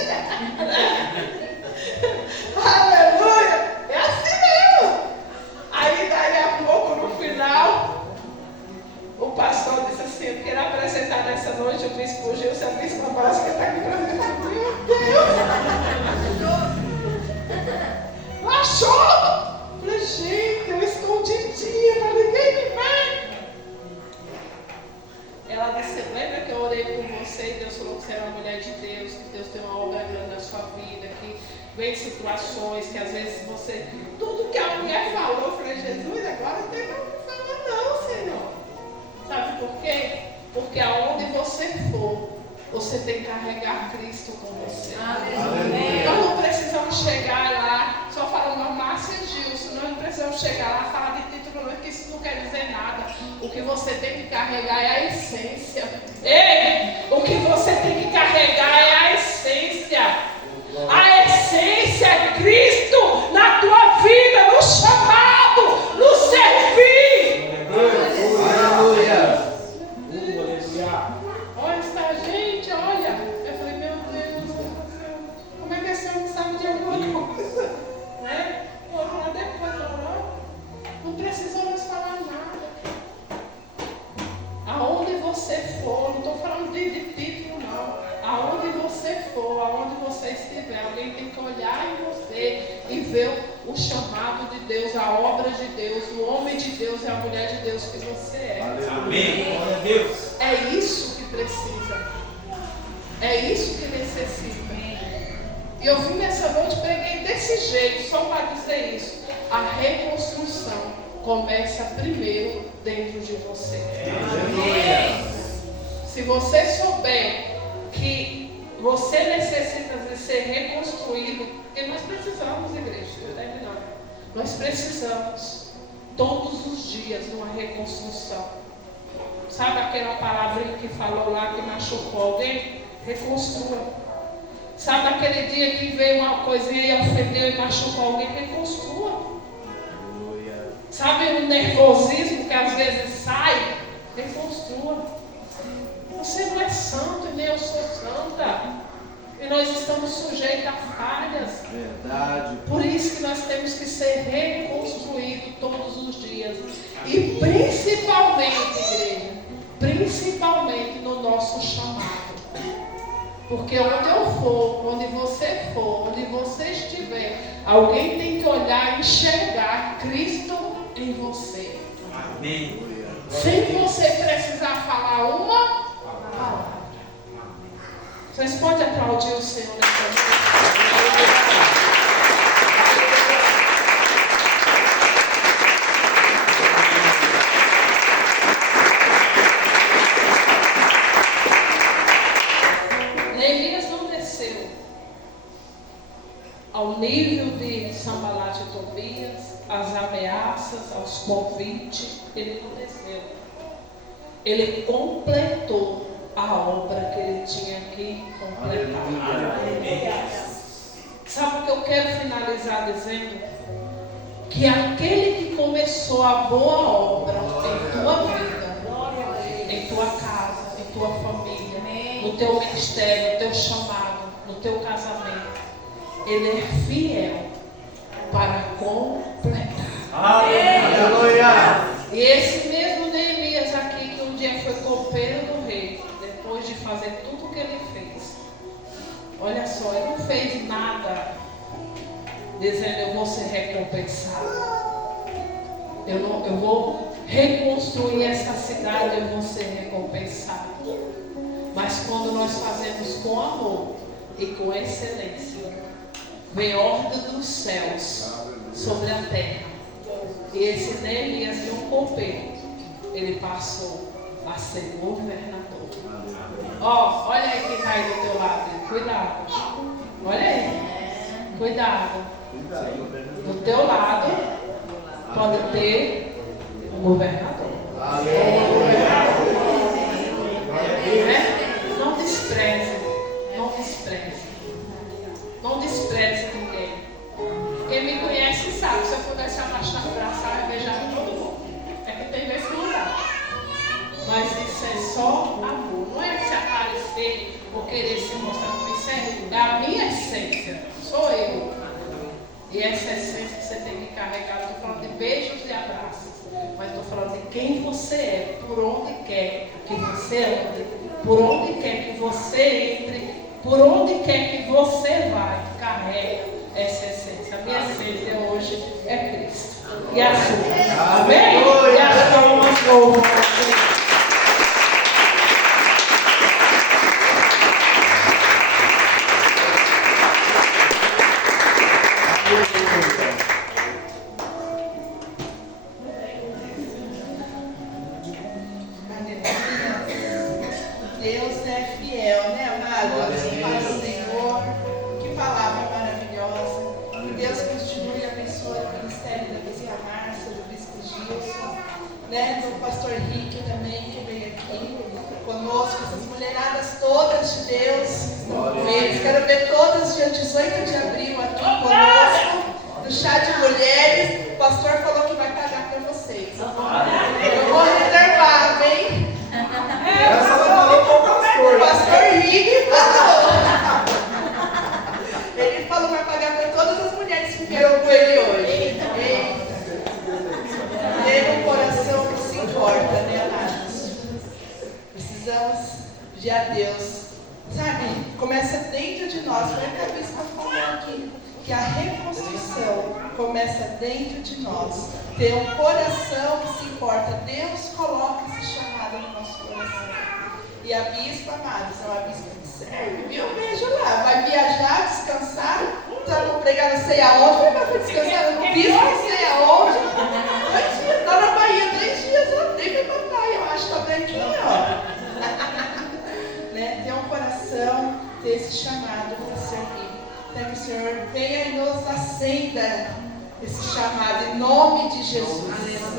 Aleluia! É assim mesmo. Aí daí a pouco, no final, o pastor disse assim, eu quero apresentar nessa noite o bispo Gilson, a bispo Básica está aqui para mim. Meu Deus! Achou? Falei, gente, eu escondidinha, para ninguém me ver. Ela disse, lembra que eu orei por você e Deus falou que você era uma mulher de Deus, que Deus tem uma obra grande na sua vida, que vem situações que às vezes você, tudo que a mulher falou, eu falei, Jesus, agora não tem como falar não, Senhor. Sabe por quê? Porque aonde você for, você tem que carregar Cristo com você. Aleluia. Nós não precisamos chegar lá só falando Márcia Gilson. Nós não precisamos chegar lá e falar de título, que isso não quer dizer nada. O que você tem que carregar é a essência. Ei! O que você tem que carregar é a essência. A essência é Cristo na tua vida, no chamado, no servir. Aleluia. Olha essa gente, olha. Eu falei, meu Deus, como é que esse homem sabe de alguma coisa? Né? Vou falar depois, não precisamos falar nada. Aonde você for, não estou falando de título não. Aonde você for, aonde você estiver, alguém tem que olhar em você e ver o chamado de Deus, a obra de Deus, o homem de Deus e a mulher de Deus que você é. Amém. Glória a Deus. É isso que precisa. É isso que necessita. E eu vim nessa noite, preguei desse jeito, só para dizer isso. A reconstrução começa primeiro dentro de você. Se você souber que você necessita de ser reconstruído, porque nós precisamos, igreja, nós precisamos todos os dias de uma reconstrução. Sabe aquela palavrinha que falou lá que machucou alguém? Reconstrua. Sabe aquele dia que veio uma coisinha e ofendeu e machucou alguém? Reconstrua. Sabe o nervosismo que às vezes sai? Reconstrua. Você não é santo e nem eu sou santa. E nós estamos sujeitos a falhas. Verdade. Por isso que nós temos que ser reconstruídos todos os dias. E principalmente, igreja, principalmente no nosso chamado. Porque onde eu for, onde você for, onde você estiver, alguém tem que olhar e enxergar Cristo em você. Amém. Sem você precisar falar uma palavra. Vocês podem aplaudir o Senhor nessa noite? Neemias não desceu ao nível de Sanbalat e Tobias, as ameaças, aos convites, ele não desceu. Ele completou a obra que ele tinha que completar. Sabe o que eu quero finalizar dizendo? Que aquele que começou a boa obra em tua vida, em tua casa, em tua família, no teu ministério, no teu chamado, no teu casamento, ele é fiel para completar. Aleluia! E esse mesmo Neemias aqui, que um dia foi copeiro do rei, depois de fazer tudo o que ele fez, olha só, ele não fez nada dizendo: eu vou ser recompensado, eu vou reconstruir essa cidade, eu vou ser recompensado. Mas quando nós fazemos com amor e com excelência, vem ordem dos céus sobre a terra. E esse Neemias de um copeiro, ele passou a ser governador. Ó, olha aí quem está aí do teu lado. Cuidado. Olha aí. Cuidado. Do teu lado pode ter um governador. Não despreze. Não despreze. Não despreze ninguém. Quem me conhece sabe, se eu pudesse abraçar e beijar todo mundo. É que tem vezes que não dá. Mas isso é só amor. Não é se aparecer ou querer se mostrar. Isso é a minha essência. Sou eu. E essa essência que você tem que carregar. Estou falando de beijos e abraços. Mas estou falando de quem você é. Por onde quer que você ande. Por onde quer que você entre. Por onde quer que você vai. Carrega essa essência. A minha essência hoje é Cristo. E a sua. Amém? E as palmas louvam. Deus é fiel, né, amados? Para o Senhor. Que palavra maravilhosa. Que Deus continue abençoando o ministério da Bispa Márcia, do Bispo Gilson, né, do pastor Rick também, que veio aqui conosco, essas mulheradas todas de Deus estão com eles. Quero ver todas dia 18 de abril aqui conosco, no chá de mulheres. O pastor falou que vai pagar para vocês. Eu vou reservar, hein? Essa vai falar com o pastor. O pastor Rick falou. Ele falou que vai pagar para todas as mulheres que vieram com ele hoje. Eita. Ter um coração que se importa, né, amados? Precisamos de a Deus. Sabe, começa dentro de nós. Foi a cabeça que falou aqui. Que a reconstrução começa dentro de nós. Ter um coração que se importa. Deus coloca esse chamado no nosso coração. E a bispa, amados, é uma bispa que serve. Eu vejo lá, vai viajar, descansar. Estamos pregando não sei aonde. Vai descansar no bispo, não sei aonde. 2 dias, está na Bahia 3 dias. Eu nem fui para praia, eu acho que está bem aqui, ó. Né? Ter um coração, ter esse chamado para servir. Até que o Senhor venha e nos acenda esse chamado em nome de Jesus.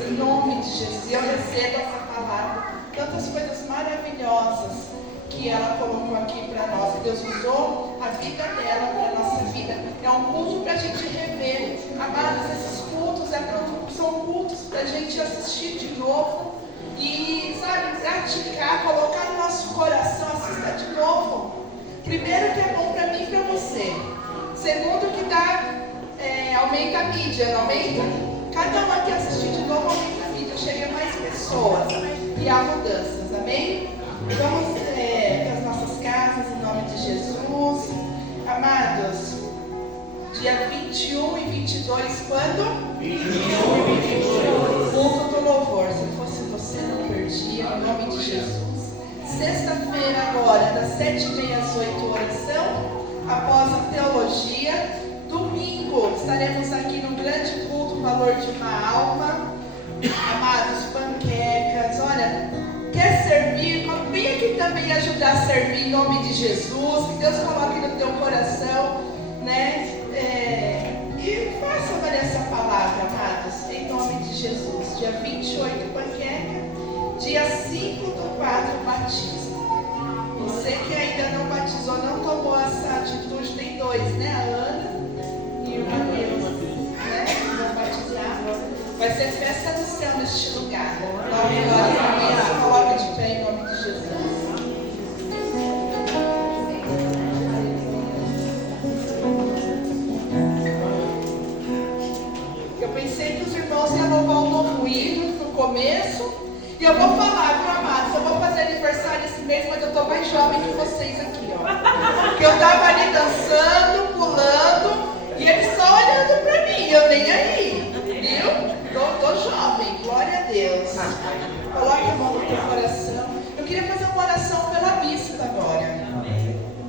Em nome de Jesus. E eu recebo essa palavra. Tantas coisas maravilhosas que ela colocou aqui para nós. Deus usou a vida dela para a nossa vida. É um culto para a gente rever. Amados, esses cultos são cultos para a gente assistir de novo. E, sabe, praticar, colocar no nosso coração, assistir de novo. Primeiro que é bom para mim e para você. Segundo que aumenta a mídia, não aumenta? Cada um aqui assistir de novo aumenta a mídia, chega mais pessoas e há mudanças, amém? Vamos para as nossas casas em nome de Jesus. Amados, dia 21 e 22, quando? 21 e 22. Culto do louvor, se fosse você não perdia, em nome de Jesus. Sexta-feira agora, das 7h30 às 8h, oração, após a teologia. Domingo, estaremos aqui no grande culto, valor de uma alma. Amados, panquecas, olha, quer servir? Vem aqui também ajudar a servir em nome de Jesus, que Deus coloque no teu coração, né? E faça valer essa palavra, amados, em nome de Jesus. Dia 28, panqueca. Dia 5/4, batismo. Você que ainda não batizou, não tomou essa atitude, tem dois, né? A Ana e o Mateus, né? Vão batizar. Vai ser festa do céu neste lugar. Glória a Deus. Coloca de pé em nome de Jesus. Eu pensei que os irmãos iam louvar um novo hino no começo. E eu vou falar, viu, amados? Eu vou fazer aniversário esse mês, mas eu estou mais jovem que vocês aqui, ó. Porque eu estava ali dançando, pulando, e eles só olhando para mim, eu nem aí, viu? Tô jovem, glória a Deus. Coloque a mão no teu coração. Eu queria fazer uma oração pela bispa agora.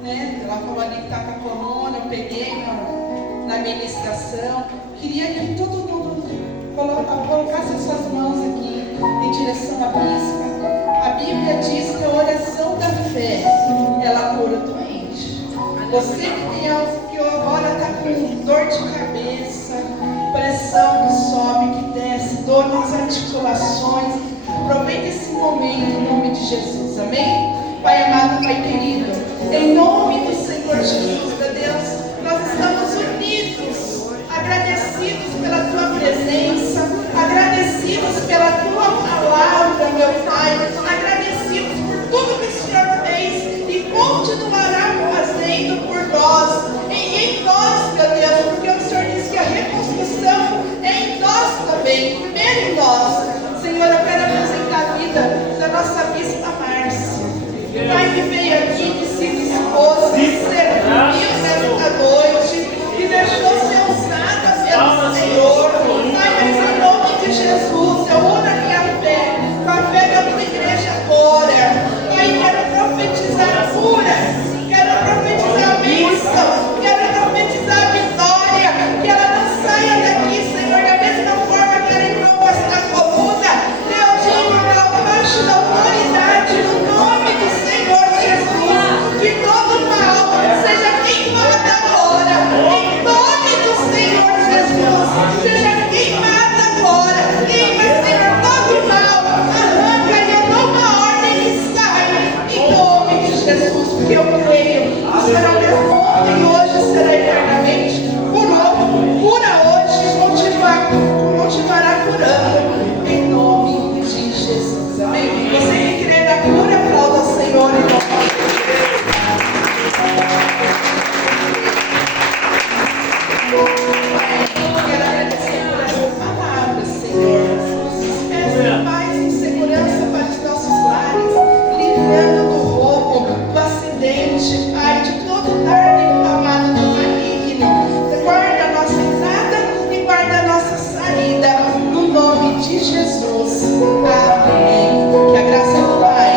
Né? Ela falou ali que está com a corona, eu peguei na ministração. Queria que todo mundo colocasse as suas mãos aqui em direção à bispa. A Bíblia diz que a oração da fé, ela cura o doente. Você que tem algo que agora está com dor de cabeça, pressão que sobe, que desce, dor nas articulações, aproveita esse momento em nome de Jesus, amém? Pai amado, Pai querido, em nome do Senhor Jesus, meu Deus, nós estamos unidos, agradecidos pela Tua presença, agradecidos pela Tua palavra, meu Pai, agradecidos por tudo que o Senhor fez e continuará fazendo por nós, em nós, meu Deus, porque o Senhor disse que a reconstrução é em nós também, primeiro em nós. Senhor, eu quero apresentar a vida da nossa bispa Márcia. Pai que veio aqui, que se dispôs, que serviu nesta noite, que deixou ser usada pelo Senhor. Pai, mas em nome de Jesus, eu uno a minha fé com a fé da tua igreja agora. Pai, quero profetizar cura, quero profetizar bênção, quero profetizar vitória, que ela não saia daqui, Senhor, da mesma forma que ela entrou com esta coluna. Eu digo abaixo da autoridade, no nome do Senhor Jesus, que todo mal seja queimado agora, em nome do Senhor Jesus, seja queimado agora, queima, Senhor, todo mal, arranca e eu dou uma ordem e sai, em nome de Jesus, porque eu creio que será mesmo ontem e hoje será eternamente, cura hoje, continuará curando, em nome de Jesus, amém? Você que crê na cura, aplauda o Senhor em nome Quero agradecer por essa palavra, Senhor. Nos peço paz e segurança para os nossos lares, livrando do roubo, do acidente, Pai, de todo dardo amado do maligno. Guarda a nossa entrada e guarda a nossa saída, no nome de Jesus. Amém. Que a graça do Pai,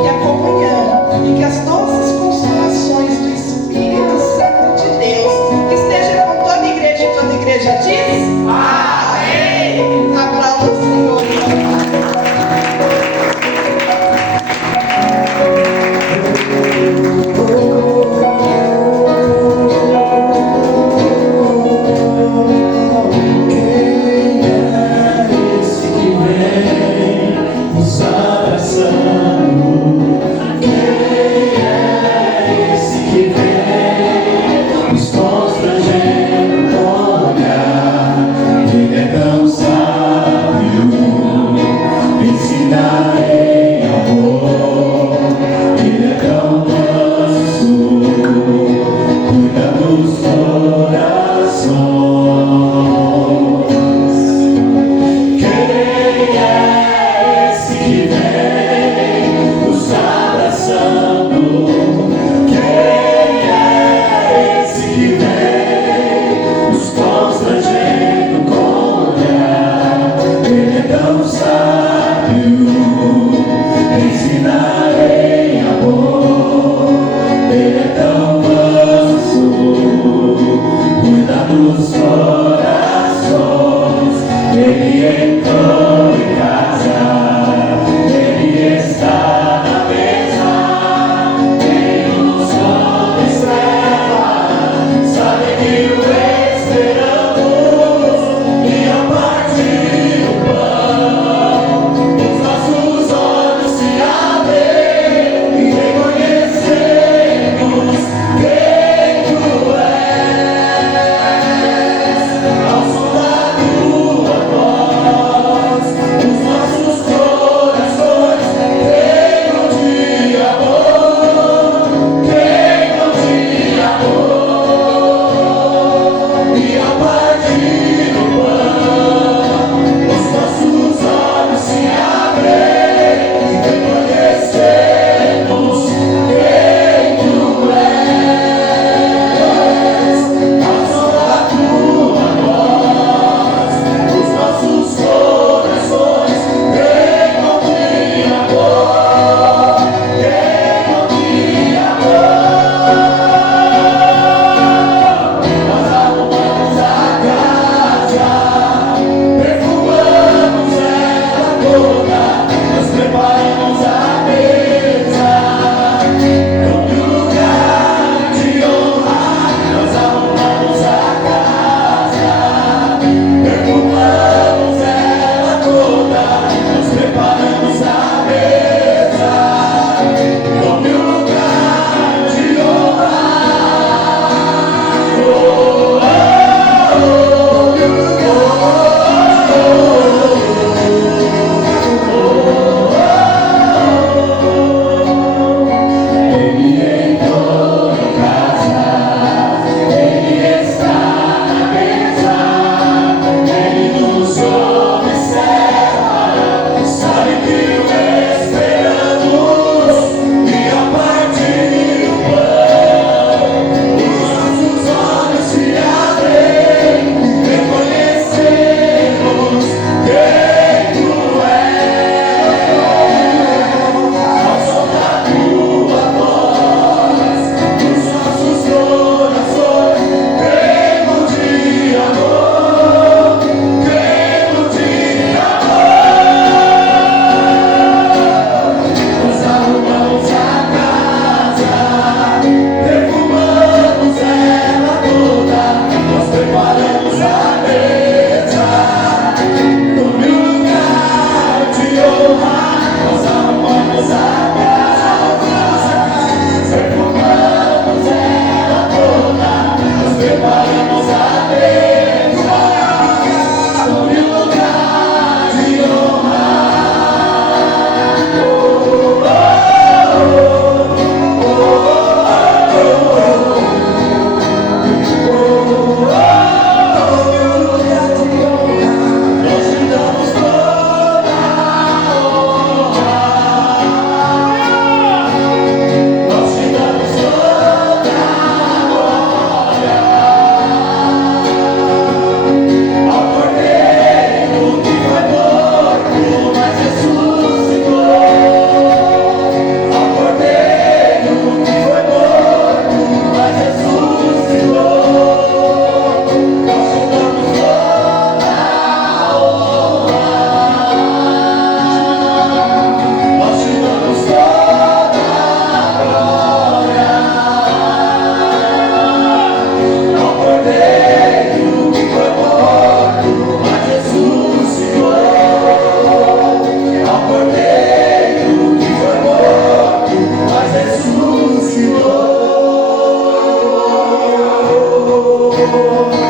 que a comunhão e que as doces consolações do Espírito Santo de Deus esteja com toda a igreja, e toda a igreja diz amém. Aplauda o Senhor. Nos constrangendo, olhar. Senhor.